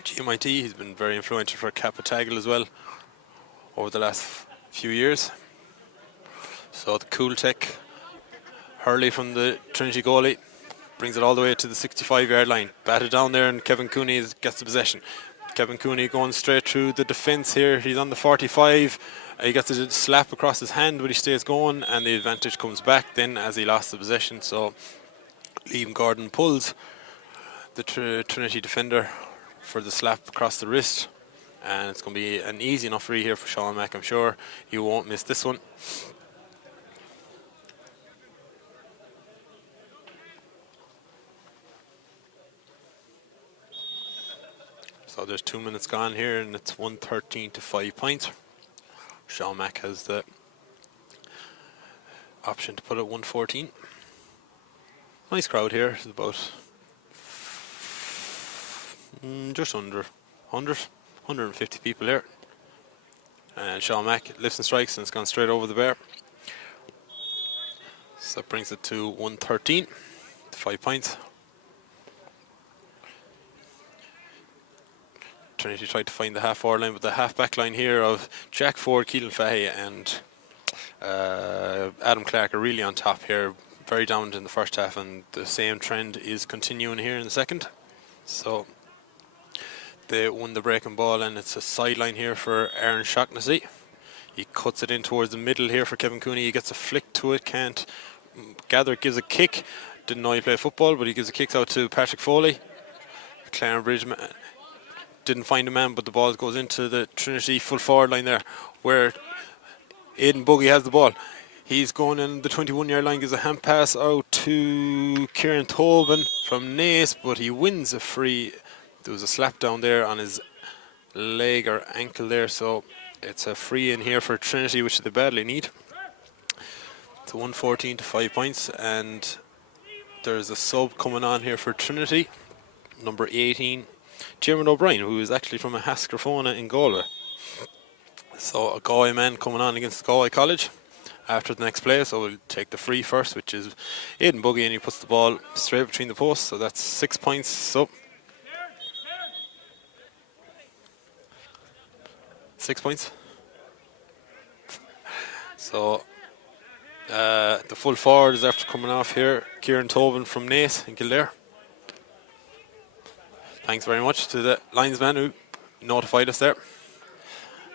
GMIT. He's been very influential for Capitagal as well over the last few years. So the cool tech Hurley from the Trinity goalie brings it all the way to the 65-yard line. Batted down there, and Kevin Cooney gets the possession. Kevin Cooney going straight through the defence here. He's on the 45. He gets a slap across his hand, but he stays going, and the advantage comes back then as he lost the possession. So Liam Gordon pulls the Trinity defender for the slap across the wrist, and it's going to be an easy enough free here for Sean Mack. I'm sure he won't miss this one. So there's 2 minutes gone here, and it's 113 to 5 points. Sean Mack has the option to put it 114. Nice crowd here. It's about just under 150 people here. And Sean Mack lifts and strikes, and it's gone straight over the bar. So that brings it to 113 to 5 points. Trinity tried to find the half forward line, but the half back line here of Jack Ford, Keelan Fahey and Adam Clark are really on top here. Very dominant in the first half, and the same trend is continuing here in the second. So they won the breaking ball, and it's a sideline here for Aaron Shaughnessy. He cuts it in towards the middle here for Kevin Cooney. He gets a flick to it, can't gather, gives a kick. Didn't know he played football, but he gives a kick out to Patrick Foley. Clarence Bridgeman didn't find a man, but the ball goes into the Trinity full forward line there, where Aidan Buggy has the ball. He's going in the 21-yard line, gives a hand pass out to Kieran Tobin from Naas, but he wins a free. There was a slap down there on his leg or ankle there, so it's a free in here for Trinity, which they badly need. It's 114 to 5 points, and there's a sub coming on here for Trinity, number 18. Jimmy O'Brien, who is actually from a Hascarfona in Galway. So a Galway man coming on against Galway College after the next play. So we'll take the free first, which is Aidan Buggy, and he puts the ball straight between the posts. So that's 6 points. So 6 points. So the full forward is after coming off here, Kieran Tobin from Naas in Kildare. Thanks very much to the linesman who notified us there.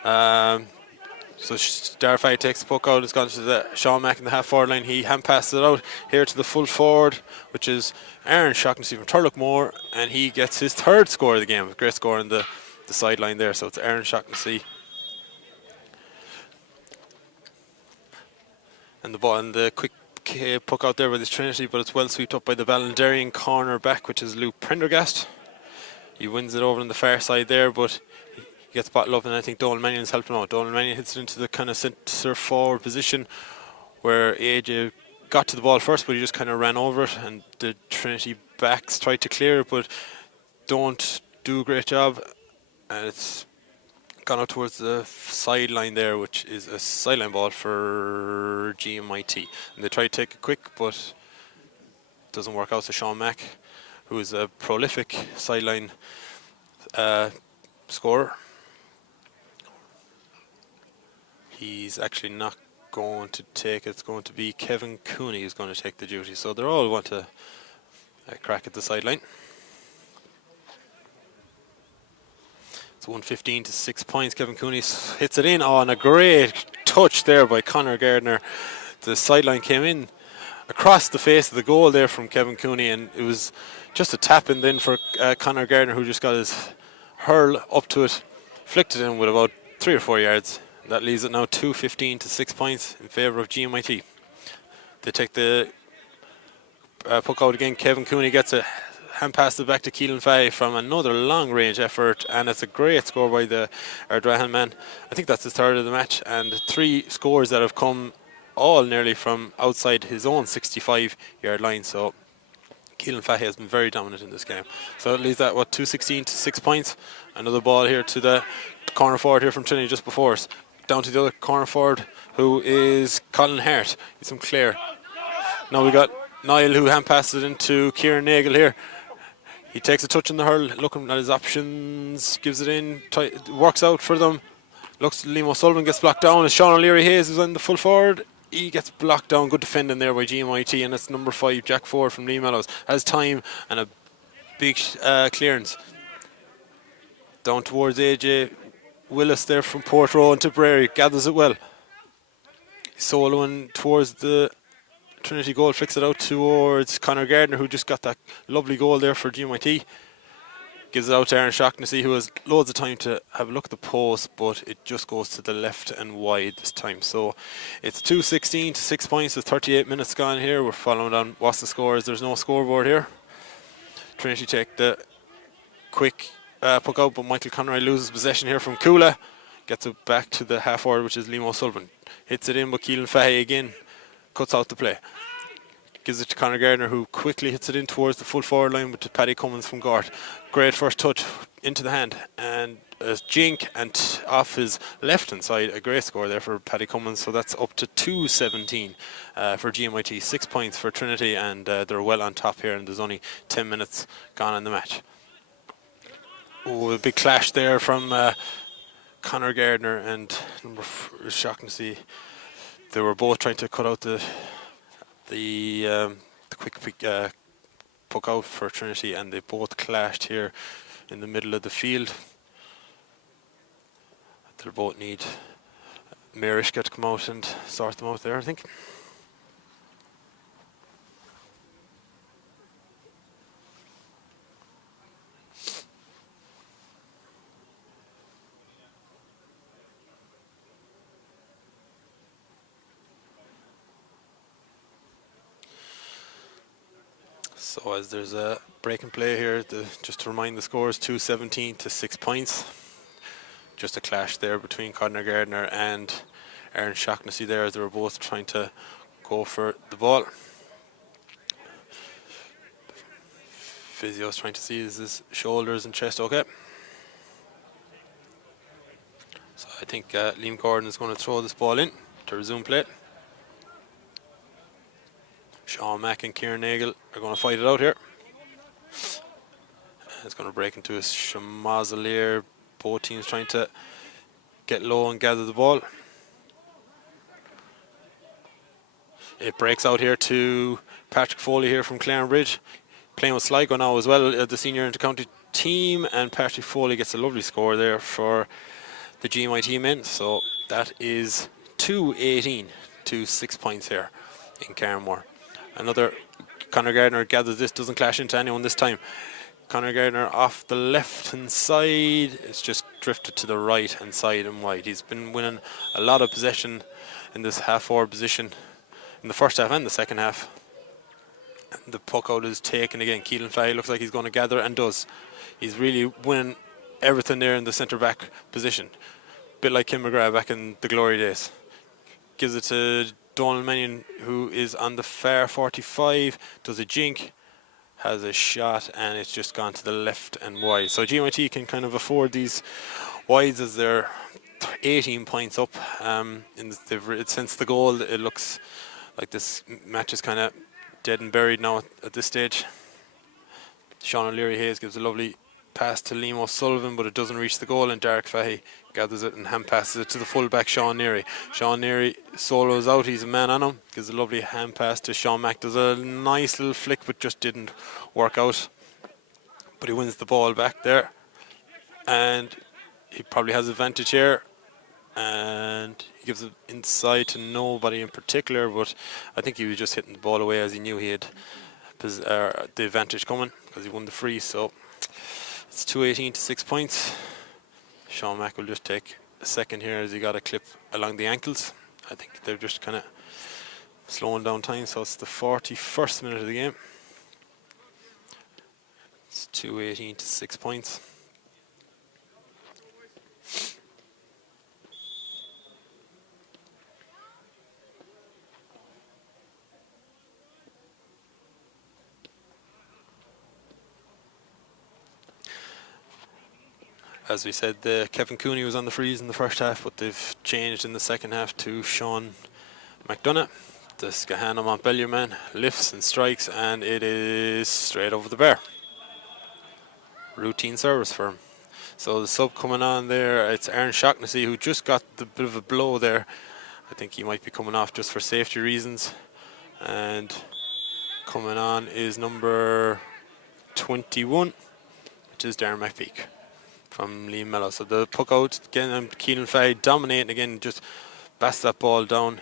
So Starfire takes the puck out. It's gone to the Sean Mack in the half forward line. He hand passes it out here to the full forward, which is Aaron Shaughnessy from Turlockmore, and he gets his third score of the game. Great score on the sideline there. So it's Aaron Shaughnessy. And the ball and the quick puck out there by this Trinity, but it's well swept up by the Ballindarian corner back, which is Luke Prendergast. He wins it over on the far side there, but he gets bottled up, and I think Donald Mannion's helped him out. Donald Mannion hits it into the kind of centre forward position where AJ got to the ball first, but he just kind of ran over it, and the Trinity backs tried to clear it, but don't do a great job, and it's gone out towards the sideline there, which is a sideline ball for GMIT. And they try to take it quick, but it doesn't work out. So Sean Mack, who is a prolific sideline scorer, he's actually not going to take it. It's going to be Kevin Cooney who's going to take the duty. So they're all want to crack at the sideline. It's 115 to 6 points. Kevin Cooney hits it in. Oh, and a great touch there by Conor Gardner. The sideline came in across the face of the goal there from Kevin Cooney, and it was just a tap in then for Conor Gardner, who just got his hurl up to it, flicked it in with about 3 or 4 yards. That leaves it now 215 to 6 points in favour of GMIT. They take the puck out again. Kevin Cooney gets a hand pass it back to Keelan Fahey from another long range effort, and it's a great score by the Ardrahan man. I think that's his third of the match, and 3 scores that have come all nearly from outside his own 65-yard line. So Keelan Fahey has been very dominant in this game. So it leaves that 216 to 6 points. Another ball here to the corner forward here from Trinity just before us. Down to the other corner forward, who is Colin Hart. He's from Clare. Now we got Niall, who hand passes it into Kieran Nagel here. He takes a touch in the hurl, looking at his options, gives it in, works out for them. Looks, Liam O'Sullivan gets blocked down as Sean O'Leary Hayes is on the full forward. He gets blocked down. Good defending there by GMIT, and it's number 5, Jack Ford from Lee Mellows. Has time and a big clearance. Down towards AJ Willis there from Portroe and Tipperary. Gathers it well. Soloing towards the Trinity goal, flicks it out towards Conor Gardner, who just got that lovely goal there for GMIT. Gives it out to Aaron Shaughnessy, who has loads of time to have a look at the post, but it just goes to the left and wide this time. So it's 216 to 6 points with 38 minutes gone here. We're following on what's the scores. There's no scoreboard here. Trinity take the quick puck out, but Michael Conroy loses possession here from Kula. Gets it back to the half forward, which is Liam O'Sullivan. Hits it in, but Keelan Fahey again cuts out the play. Gives it to Conor Gardner, who quickly hits it in towards the full forward line with Paddy Cummins from Gort. Great first touch into the hand, and a jink and off his left hand side. A great score there for Paddy Cummins. So that's up to 217 for GMIT. 6 points for Trinity, and they're well on top here, and there's only 10 minutes gone in the match. Oh, a big clash there from Conor Gardner and number 4, Shaughnessy. They were both trying to cut out the quick puck out for Trinity, and they both clashed here in the middle of the field. They'll both need Mirishka to come out and sort them out there, I think. So as there's a break and play here, just to remind the scores, 217 to 6 points. Just a clash there between Conor Gardner and Aaron Shaughnessy there, as they were both trying to go for the ball. Physio's trying to see is his shoulders and chest okay. So I think Liam Gordon is going to throw this ball in to resume play. Sean Mack and Kieran Nagel are going to fight it out here. It's going to break into a Shamazalir. Both teams trying to get low and gather the ball. It breaks out here to Patrick Foley here from Clarenbridge, playing with Sligo now as well, the senior inter-county team, and Patrick Foley gets a lovely score there for the GMIT men. So that is 218 to 6 points here in Carnmore. Another Conor Gardner gathers this, doesn't clash into anyone this time. Conor Gardner off the left hand side, it's just drifted to the right hand side and wide. He's been winning a lot of possession in this half forward position in the first half and the second half. And the puck out is taken again. Keelan Fahey looks like he's going to gather, and does. He's really winning everything there in the centre back position. Bit like Kim McGrath back in the glory days. Gives it to Donald Mannion, who is on the far 45, does a jink, has a shot, and it's just gone to the left and wide. So GMIT can kind of afford these wides as they're 18 points up. Since the goal, it looks like this match is kind of dead and buried now at this stage. Sean O'Leary Hayes gives a lovely pass to Liam O'Sullivan, but it doesn't reach the goal, and Derek Fahey gathers it and hand passes it to the fullback Sean Neary. Sean Neary solos out, he's a man on him, gives a lovely hand pass to Sean Mack, does a nice little flick but just didn't work out, but he wins the ball back there, and he probably has advantage here, and he gives it inside to nobody in particular, but I think he was just hitting the ball away as he knew he had the advantage coming because he won the free. So it's 218 to 6 points. Sean Mack will just take a second here as he got a clip along the ankles. I think they're just kind of slowing down time, so it's the 41st minute of the game. It's 218 to 6 points. As we said, Kevin Cooney was on the freeze in the first half, but they've changed in the second half to Sean McDonough. The Skahana Montbellier man lifts and strikes, and it is straight over the bar. Routine service for him. So the sub coming on there, it's Aaron Shaughnessy, who just got the bit of a blow there. I think he might be coming off just for safety reasons. And coming on is number 21, which is Darren McPeak from Liam Mello. So the puck out again, and Keelan Fay dominating again, just bats that ball down.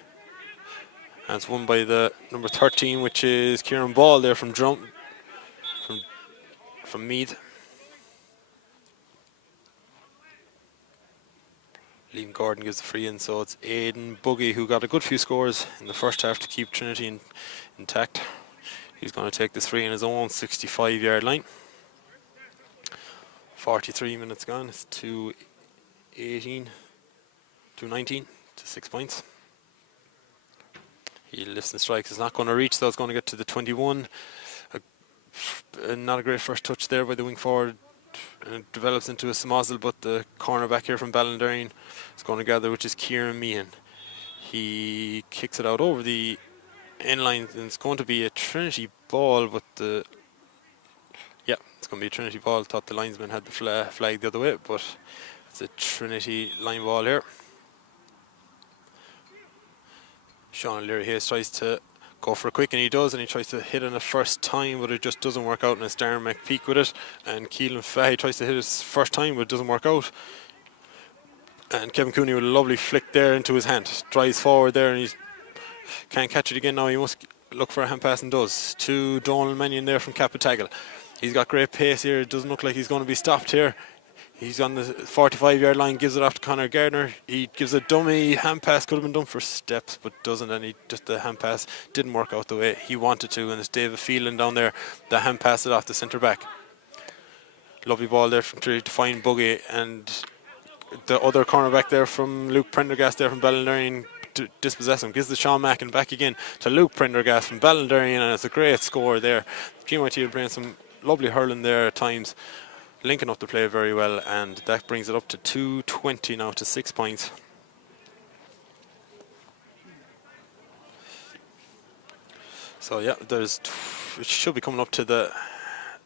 And it's won by the number 13, which is Kieran Ball there from Meath. Liam Gordon gives the free in, so it's Aidan Buggy, who got a good few scores in the first half to keep Trinity intact. He's going to take this free in his own 65-yard line. 43 minutes gone. It's 219 to 6 points. He lifts and strikes. It's not going to reach, though. It's going to get to the 21. Not a great first touch there by the wing forward. It develops into a smozzle, but the cornerback here from Ballinderreen is going to gather, which is Kieran Meehan. He kicks it out over the end line, and it's going to be a Trinity ball, but it's going to be a Trinity ball. Thought the linesman had the flag the other way, but it's a Trinity line ball here. Sean O'Leary Hayes tries to go for a quick, and he does, and he tries to hit on the first time, but it just doesn't work out, and it's Darren McPeak with it. And Keelan Fahey tries to hit his first time, but it doesn't work out. And Kevin Cooney with a lovely flick there into his hand. Drives forward there, and he can't catch it again now. He must look for a hand pass and does. To Donald Mannion there from Capitagle. He's got great pace here. It doesn't look like he's going to be stopped here. He's on the 45-yard line, gives it off to Conor Gardner. He gives a dummy hand pass, could have been done for steps, but doesn't, and the hand pass didn't work out the way he wanted to, and it's David Phelan down there that hand passed it off the centre back. Lovely ball there from Trinity to find Buggy, and the other cornerback there from Luke Prendergast there from Ballinderreen to dispossess him. Gives the Sean Mack and back again to Luke Prendergast from Ballinderreen, and it's a great score there. GMIT are playing some lovely hurling there at times, linking up the play very well, and that brings it up to 220 now to 6 points. So yeah, it should be coming up to the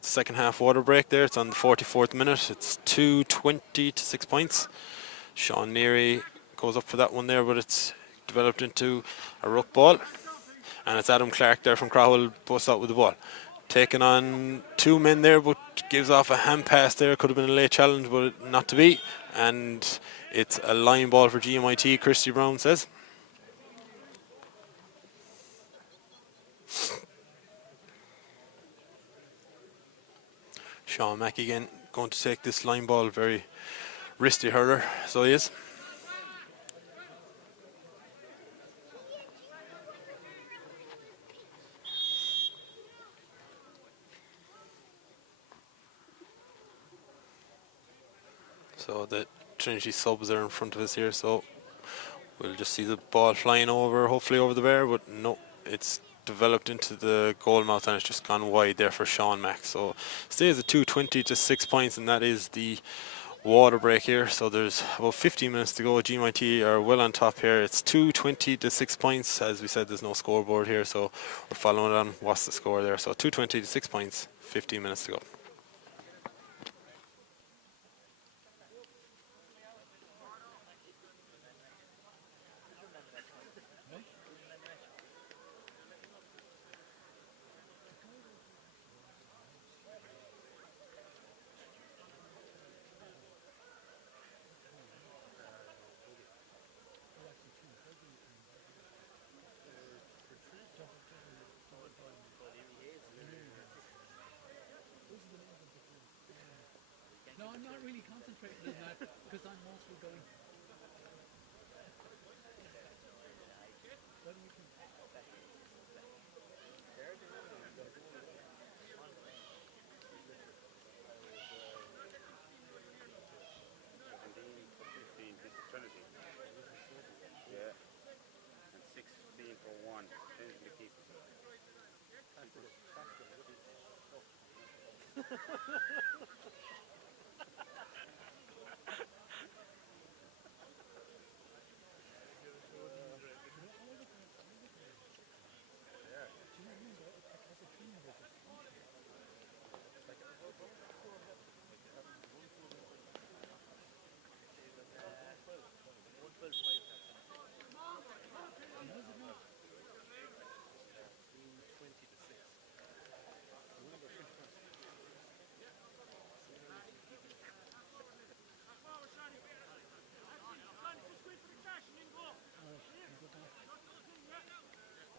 second half water break there. It's on the 44th minute. It's 220 to 6 points. Sean Neary goes up for that one there, but it's developed into a ruck ball, and it's Adam Clark there from Crowell busts out with the ball. Taking on two men there, but gives off a hand pass there. Could have been a late challenge, but not to be. And it's a line ball for GMIT, Christy Brown says. Sean Mack again going to take this line ball, very wristy hurler, so he is. So the Trinity subs are in front of us here, so we'll just see the ball flying over, hopefully over the bar, but no, it's developed into the goal mouth and it's just gone wide there for Sean Mack. So stays at 220 to 6 points, and that is the water break here. So there's about 15 minutes to go. GMIT are well on top here. It's 220 to 6 points. As we said, there's no scoreboard here, so we're following on what's the score there. So 220 to 6 points, 15 minutes to go. I'm not really concentrating on that because I'm mostly going. What do you think? This is Trinity. Yeah. And 16 for 1. Changing the keepers.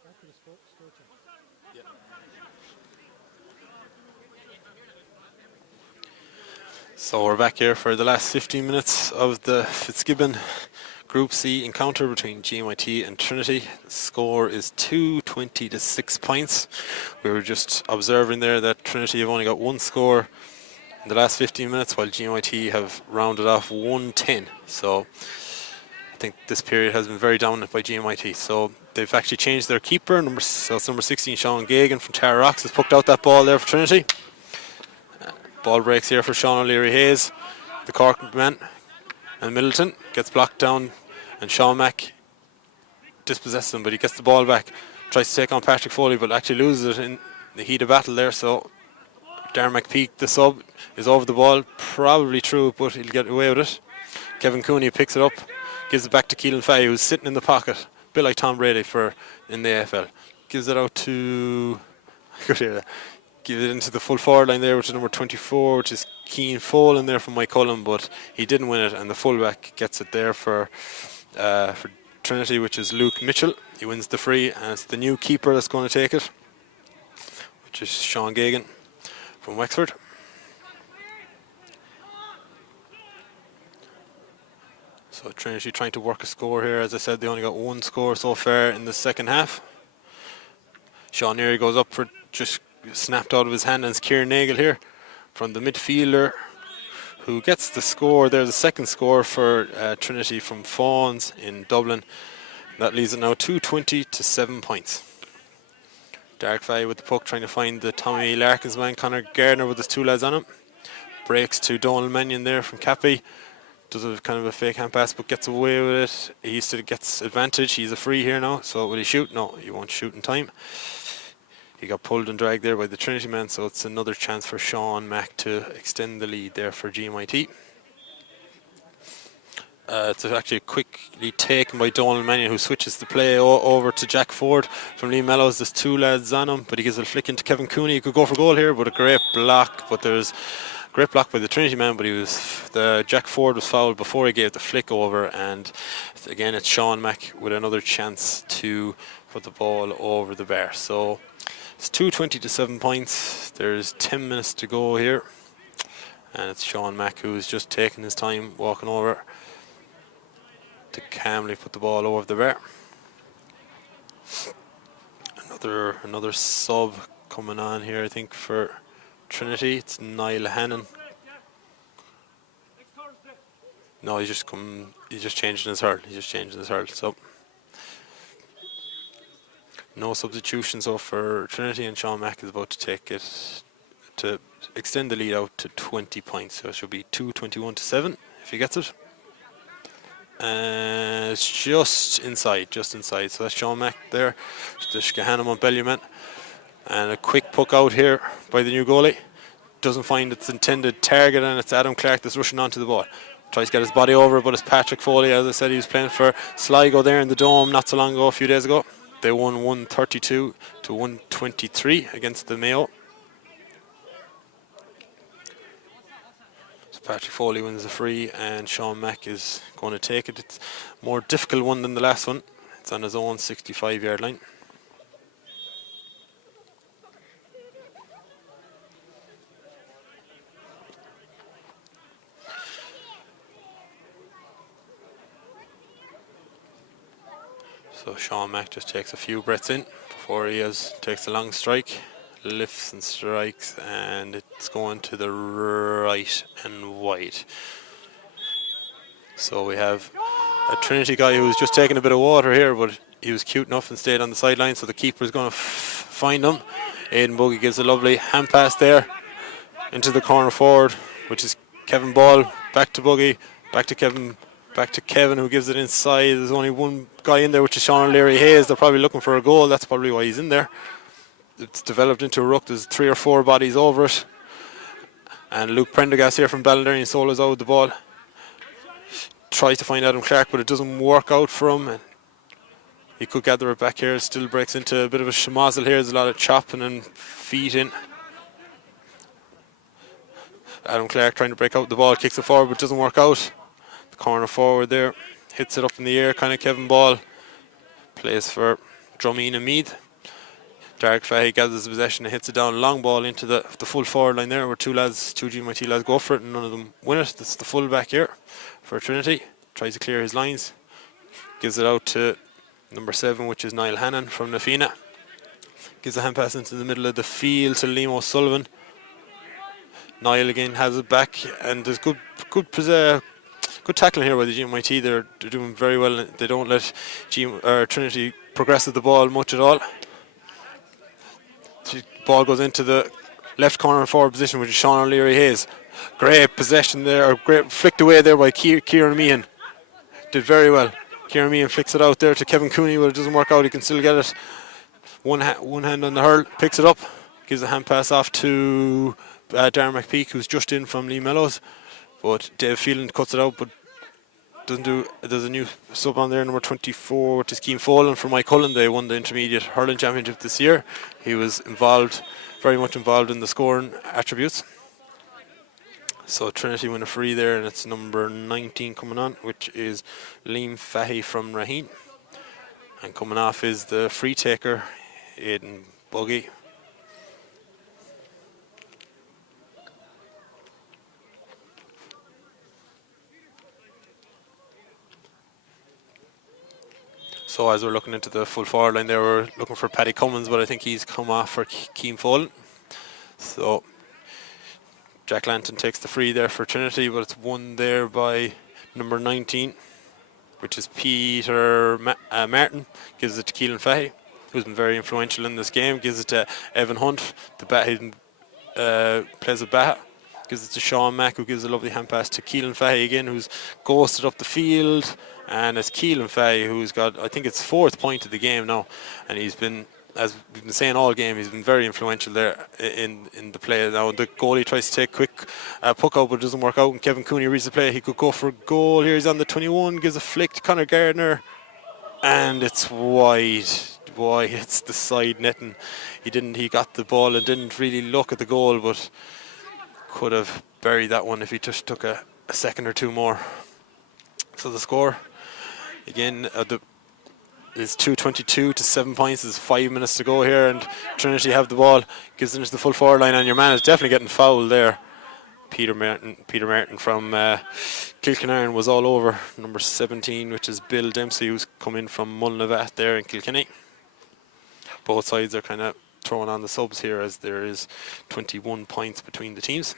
Back to the score check. Yeah. So we're back here for the last 15 minutes of the Fitzgibbon Group C encounter between GMIT and Trinity. The score is 220 to 6 points. We were just observing there that Trinity have only got one score in the last 15 minutes, while GMIT have rounded off 110. So I think this period has been very dominant by GMIT. So they've actually changed their keeper. So it's number 16, Sean Gagan from Tara Rocks, has poked out that ball there for Trinity. Ball breaks here for Sean O'Leary Hayes, the Cork man, and Middleton gets blocked down, and Sean Mack dispossesses him, but he gets the ball back, tries to take on Patrick Foley, but actually loses it in the heat of battle there. So Darren McPeak, the sub, is over the ball, probably through, but he'll get away with it. Kevin Cooney picks it up, gives it back to Keelan Fay, who's sitting in the pocket, a bit like Tom Brady in the AFL. Gives it out to give it into the full forward line there, which is number 24, which is Keane Fall in there from Mike Cullen, but he didn't win it, and the fullback gets it there for Trinity, which is Luke Mitchell. He wins the free, and it's the new keeper that's going to take it, which is Sean Gagan from Wexford. So Trinity trying to work a score here. As I said, they only got one score so far in the second half. Sean Neary goes up for just snapped out of his hand, and it's Kieran Nagel here from the midfielder who gets the score. There's the second score for Trinity from Fawns in Dublin. That leaves it now 220 to 7 points. Dark Fay with the puck, trying to find the Tommy Larkins man, Conor Gardner, with his two lads on him. Breaks to Donald Mannion there from Cappy. Does a kind of a fake hand pass, but gets away with it. He still gets advantage. He's a free here now. So will he shoot? No, he won't shoot in time. He got pulled and dragged there by the Trinity man, so it's another chance for Sean Mack to extend the lead there for GMIT. It's actually quickly taken by Donald Mannion, who switches the play over to Jack Ford from Lee Mellows. There's two lads on him, but he gives a flick into Kevin Cooney. He could go for goal here, but a great block. But there's a great block by the Trinity man, but Jack Ford was fouled before he gave the flick over, and again it's Sean Mack with another chance to put the ball over the bar. So it's 220 to 7 points. There's 10 minutes to go here, and it's Sean Mack who's just taking his time walking over to calmly put the ball over the bar. Another sub coming on here, I think, for Trinity. It's Niall Hannon. No, he's just changing his hurl. So no substitutions off for Trinity, and Sean Mack is about to take it to extend the lead out to 20 points. So it should be 221 to 7 if he gets it. It's just inside. So that's Sean Mack there. The Shkahanna Montbellier man. And a quick puck out here by the new goalie. Doesn't find its intended target, and it's Adam Clark that's rushing onto the ball. Tries to get his body over, but it's Patrick Foley. As I said, he was playing for Sligo there in the Dome not so long ago, a few days ago. They won 132 to 123 against the Mayo. So Patrick Foley wins the free, and Sean Mack is going to take it. It's a more difficult one than the last one. It's on his own 65-yard line. So Sean Mack just takes a few breaths in before he takes a long strike, lifts and strikes, and it's going to the right and wide. So we have a Trinity guy who's just taking a bit of water here, but he was cute enough and stayed on the sideline, so the keeper's going to find him. Aidan Buggy gives a lovely hand pass there into the corner forward, which is Kevin Ball. Back to Buggy, back to Kevin, who gives it inside. There's only one guy in there, which is Sean O'Leary Hayes. They're probably looking for a goal. That's probably why he's in there. It's developed into a ruck. There's 3 or 4 bodies over it. And Luke Prendergast here from Ballindarian solos out with the ball. Tries to find Adam Clark, but it doesn't work out for him. And he could gather it back here. It still breaks into a bit of a schmozzle here. There's a lot of chopping and feet in. Adam Clark trying to break out the ball, kicks it forward, but doesn't work out. The corner forward there, hits it up in the air, kind of Kevin Ball. Plays for Drumeen and Meath. Derek Fahey gathers the possession and hits it down, long ball into the full forward line there, where two GMIT lads go for it and none of them win it. That's the full back here for Trinity. Tries to clear his lines. Gives it out to number 7, which is Niall Hannon from Nafina. Gives a hand pass into the middle of the field to Liam O'Sullivan. Niall again has it back, and there's good tackling here by the GMIT. They're doing very well. They don't let Trinity progress with the ball much at all. The ball goes into the left corner forward position, which is Sean O'Leary Hayes. Great possession there, or great flicked away there by Kieran Meehan. Did very well. Kieran Meehan flicks it out there to Kevin Cooney, but it doesn't work out. He can still get it. One hand on the hurl, picks it up, gives a hand pass off to Darren McPeak, who's just in from Lee Mellows. But Dave Phelan cuts it out, but doesn't do. There's a new sub on there, number 24, which is Keane Follen from Mike Cullen. They won the intermediate hurling championship this year. He was very much involved in the scoring attributes. So Trinity win a free there, and it's number 19 coming on, which is Liam Fahey from Raheen. And coming off is the free taker, Aidan Buggy. So as we're looking into the full forward line there, we're looking for Paddy Cummins, but I think he's come off for Keane Follen. So Jack Lanton takes the free there for Trinity, but it's won there by number 19, which is Peter Martin. Gives it to Keelan Fahey, who's been very influential in this game. Gives it to Evan Hunt, the plays with Baha. Gives it to Sean Mack, who gives a lovely hand pass to Keelan Fahey again, who's ghosted up the field. And it's Keelan Fahey who's got, I think it's 4th point of the game now. And he's been, as we've been saying all game, he's been very influential there in the play. Now the goalie tries to take quick puck out, but it doesn't work out. And Kevin Cooney reads the play. He could go for a goal. Here he's on the 21, gives a flick to Conor Gardner. And it's wide. Boy, it's the side netting. He got the ball and didn't really look at the goal, but could have buried that one if he just took a second or two more. So the score again is 2:22 to 7 points. There's 5 minutes to go here, and Trinity have the ball. Gives it into the full forward line, and your man is definitely getting fouled there. Peter Martin from Kilkenarn was all over number 17, which is Bill Dempsey, who's come in from Mullinavat there in Kilkenny. Both sides are kind of throwing on the subs here, as there is 21 points between the teams.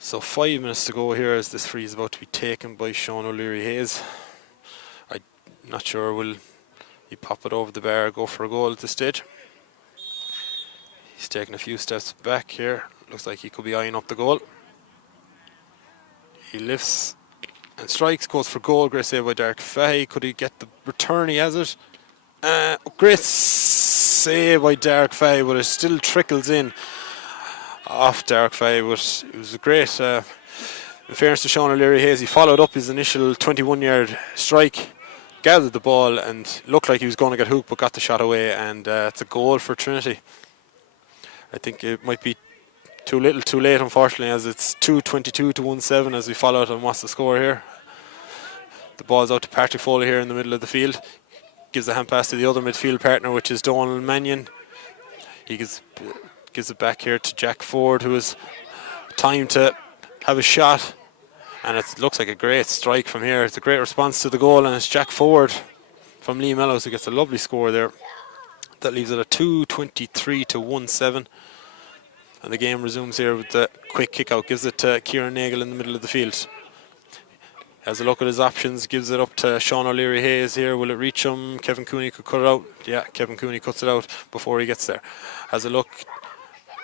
So 5 minutes to go here, as this free is about to be taken by Sean O'Leary Hayes. I'm not sure, will he pop it over the bar or go for a goal at this stage? He's taking a few steps back here. Looks like he could be eyeing up the goal. He lifts and strikes, goes for goal. Great save by Derek Fahey. Could he get the return? He has it. Great save by Derek Fahey, but it still trickles in off Derek Fahey. But it was a great, in fairness to Sean O'Leary Hayes, he followed up his initial 21-yard strike, gathered the ball and looked like he was going to get hooked, but got the shot away, and it's a goal for Trinity. I think it might be too little too late, unfortunately, as it's 2:22 to 17 as we follow it. And what's the score here? The ball's out to Patrick Foley here in the middle of the field. Gives the hand pass to the other midfield partner, which is Donald Mannion. He gives it back here to Jack Ford, who has time to have a shot. and it looks like a great strike from here. It's a great response to the goal, and it's Jack Ford from Lee Mellows who gets a lovely score there. That leaves it at 2:23 to 1-7. And the game resumes here with the quick kick out. Gives it to Kieran Nagel in the middle of the field. Has a look at his options. Gives it up to Sean O'Leary Hayes here. Will it reach him? Kevin Cooney could cut it out. Yeah, Kevin Cooney cuts it out before he gets there. Has a look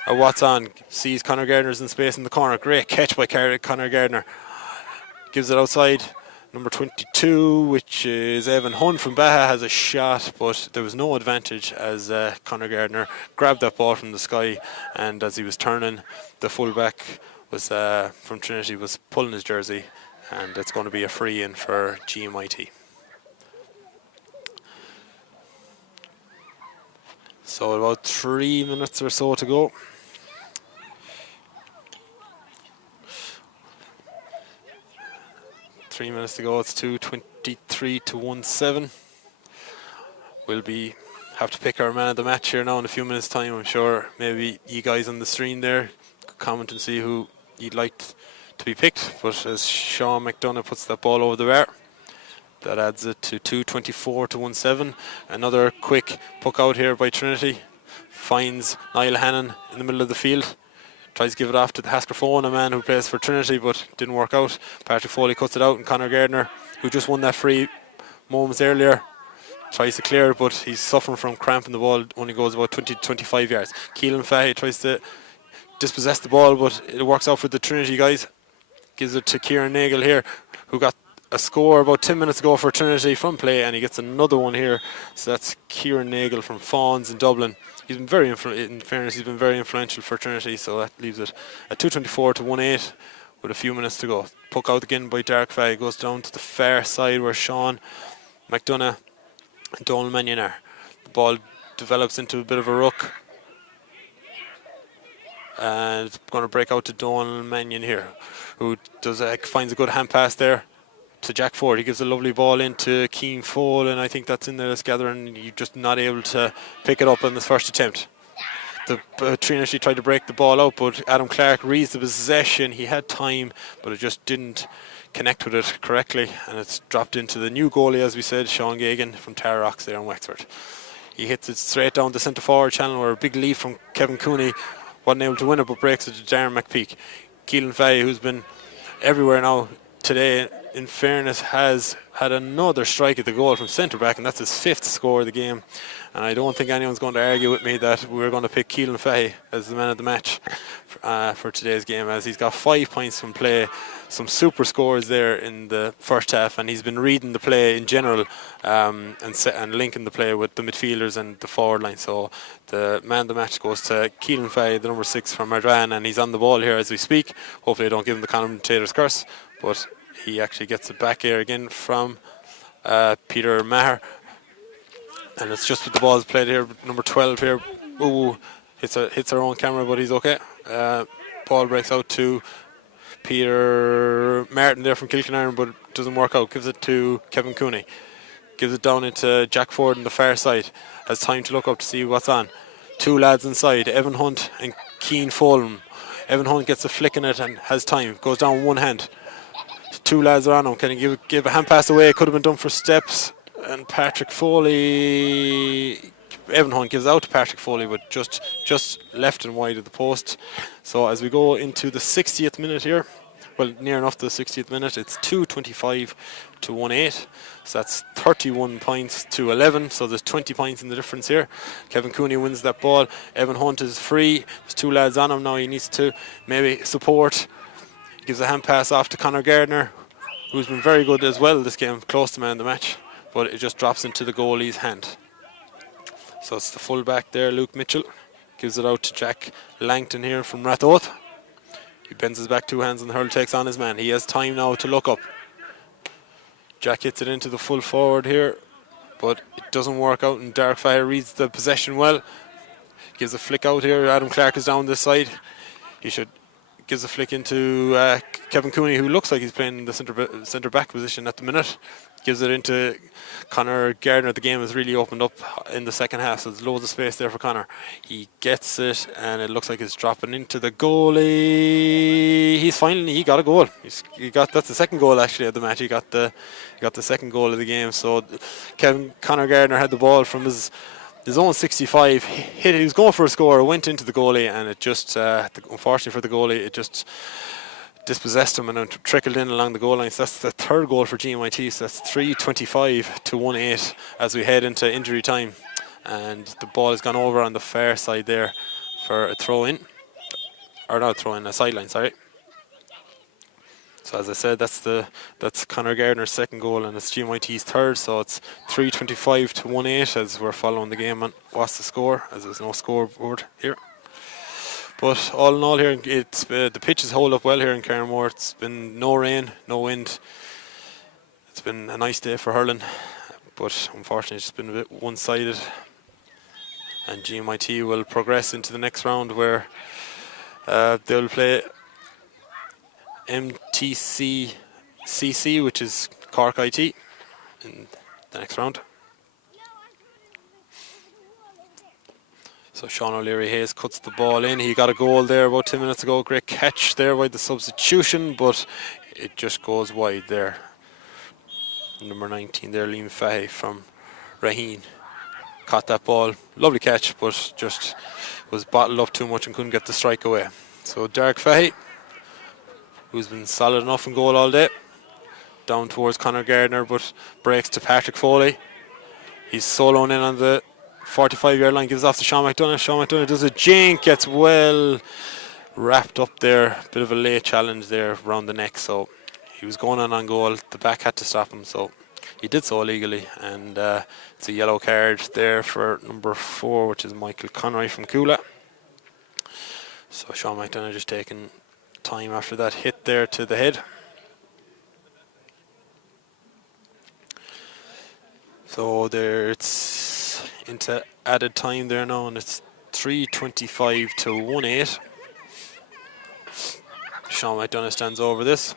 at what's on. Sees Conor Gardner's in space in the corner. Great catch by Conor Gardner. Gives it outside. Number 22, which is Evan Hunt from Baha, has a shot, but there was no advantage as Conor Gardner grabbed that ball from the sky, and as he was turning, the fullback was from Trinity was pulling his jersey, and it's going to be a free in for GMIT. So about 3 minutes or so to go. It's 2:23 to 1-7. We'll have to pick our man of the match here now in a few minutes' time. I'm sure maybe you guys on the stream there could comment and see who you'd like to be picked. But as Sean McDonough puts that ball over the bar, that adds it to 2:24 to 1-7. Another quick puck out here by Trinity. Finds Niall Hannon in the middle of the field. Tries to give it off to the Haskerphone, a man who plays for Trinity, but didn't work out. Patrick Foley cuts it out, and Conor Gardner, who just won that free moments earlier, tries to clear it, but he's suffering from cramp in the ball. Only goes about 20 to 25 yards. Keelan Fahey tries to dispossess the ball, but it works out for the Trinity guys. Gives it to Kieran Nagel here, who got a score about 10 minutes ago for Trinity from play, and he gets another one here. So that's Kieran Nagel from Fawns in Dublin. He's been in fairness, he's been very influential for Trinity, so that leaves it at 2:24 to 1-8 with a few minutes to go. Puck out again by Dark Fay, goes down to the far side where Sean McDonough and Donald Mannion are. The ball develops into a bit of a ruck, and it's going to break out to Donald Mannion here, who finds a good hand pass there to Jack Ford. He gives a lovely ball into Keane Fole, and I think that's in there this gathering. You're just not able to pick it up in this first attempt. The Trinity tried to break the ball out, but Adam Clark reads the possession. He had time, but it just didn't connect with it correctly, and it's dropped into the new goalie, as we said, Sean Gagan from Tara Rocks there in Wexford. He hits it straight down the centre forward channel, where a big leap from Kevin Cooney wasn't able to win it, but breaks it to Darren McPeak. Keelan Fay, who's been everywhere now today, in fairness, has had another strike at the goal from centre back, and that's his 5th score of the game. And I don't think anyone's going to argue with me that we're going to pick Keelan Fahey as the man of the match for today's game, as he's got 5 points from play, some super scores there in the first half, and he's been reading the play in general and linking the play with the midfielders and the forward line. So the man of the match goes to Keelan Fahey, the number 6 from Ardran, and he's on the ball here as we speak. Hopefully I don't give him the commentator's curse, but he actually gets it back here again from Peter Maher. And it's just with the balls played here. Number 12 here. Ooh, hits our own camera, but he's okay. Ball breaks out to Peter Martin there from Kilkenarn, but it doesn't work out. Gives it to Kevin Cooney. Gives it down into Jack Ford on the far side. Has time to look up to see what's on. 2 lads inside, Evan Hunt and Keane Fulham. Evan Hunt gets a flick in it and has time. Goes down one hand. 2 lads are on him. Can he give a hand pass away? Could have been done for steps. And Patrick Foley, Evan Hunt gives out to Patrick Foley, but just left and wide of the post. So as we go into the 60th minute here, well, near enough to the 60th minute, it's 2:25 to 1-8. So that's 31 points to 11. So there's 20 points in the difference here. Kevin Cooney wins that ball. Evan Hunt is free. There's 2 lads on him now. He needs to maybe support. He gives a hand pass off to Conor Gardner, who's been very good as well this game, close to man of the match. But it just drops into the goalie's hand. So it's the full-back there, Luke Mitchell. Gives it out to Jack Langton here from Rathoath. He bends his back 2 hands and the hurl takes on his man. He has time now to look up. Jack hits it into the full forward here, but it doesn't work out, and Dark Fire reads the possession well. Gives a flick out here. Adam Clark is down this side. Gives a flick into Kevin Cooney, who looks like he's playing in the centre back position at the minute. gives it into Conor Gardner. The game has really opened up in the second half, so there's loads of space there for Conor. He gets it, and it looks like it's dropping into the goalie. He got a goal. That's the second goal actually of the match. He got the second goal of the game. So Conor Gardner had the ball from his own 65, hit it. He was going for a score, went into the goalie, and it just unfortunately for the goalie, it just dispossessed him and then trickled in along the goal line. So that's the third goal for GMIT. So that's 3:25 to 1-8 as we head into injury time, and the ball has gone over on the far side there for a throw in, or not a throw in, a sideline. Sorry. So as I said, that's Conor Gardner's second goal, and it's GMIT's third. So it's 3:25 to 1-8 as we're following the game on what's the score, as there's no scoreboard here. But all in all here, the pitches hold up well here in Carnmore. It's been no rain, no wind. It's been a nice day for hurling, but unfortunately it's been a bit one-sided. And GMIT will progress into the next round where they'll play MTCCC, which is Cork IT, in the next round. So Sean O'Leary Hayes cuts the ball in. He got a goal there about 10 minutes ago. Great catch there by the substitution, but it just goes wide there. Number 19 there, Liam Fahey from Raheen. Caught that ball. Lovely catch, but just was bottled up too much and couldn't get the strike away. So Derek Fahey, who's been solid enough in goal all day, down towards Conor Gardner, but breaks to Patrick Foley. He's soloing in on the 45-yard line, gives off to Sean McDonough. Sean McDonough does a jink, gets well wrapped up there. Bit of a late challenge there around the neck, so he was going on goal. The back had to stop him, so he did so illegally, and it's a yellow card there for number 4, which is Michael Conroy from Coola. So Sean McDonough just taking time after that hit there to the head. So there it's into added time there now, and it's 3:25 to 1-8. Sean McDonough stands over this.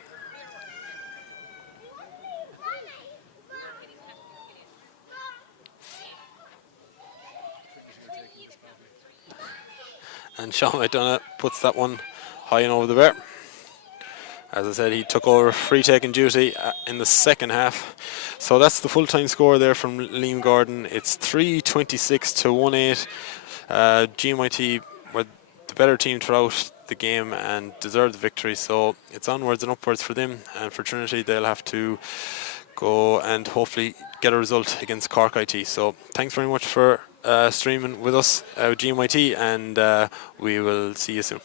And Sean McDonough puts that one high and over the bar. As I said, he took over free taking duty in the second half. So that's the full-time score there from Liam Gordon. It's 3:26 to 1-8. GMIT were the better team throughout the game and deserved the victory. So it's onwards and upwards for them. And for Trinity, they'll have to go and hopefully get a result against Cork IT. So thanks very much for streaming with us, GMIT, and we will see you soon.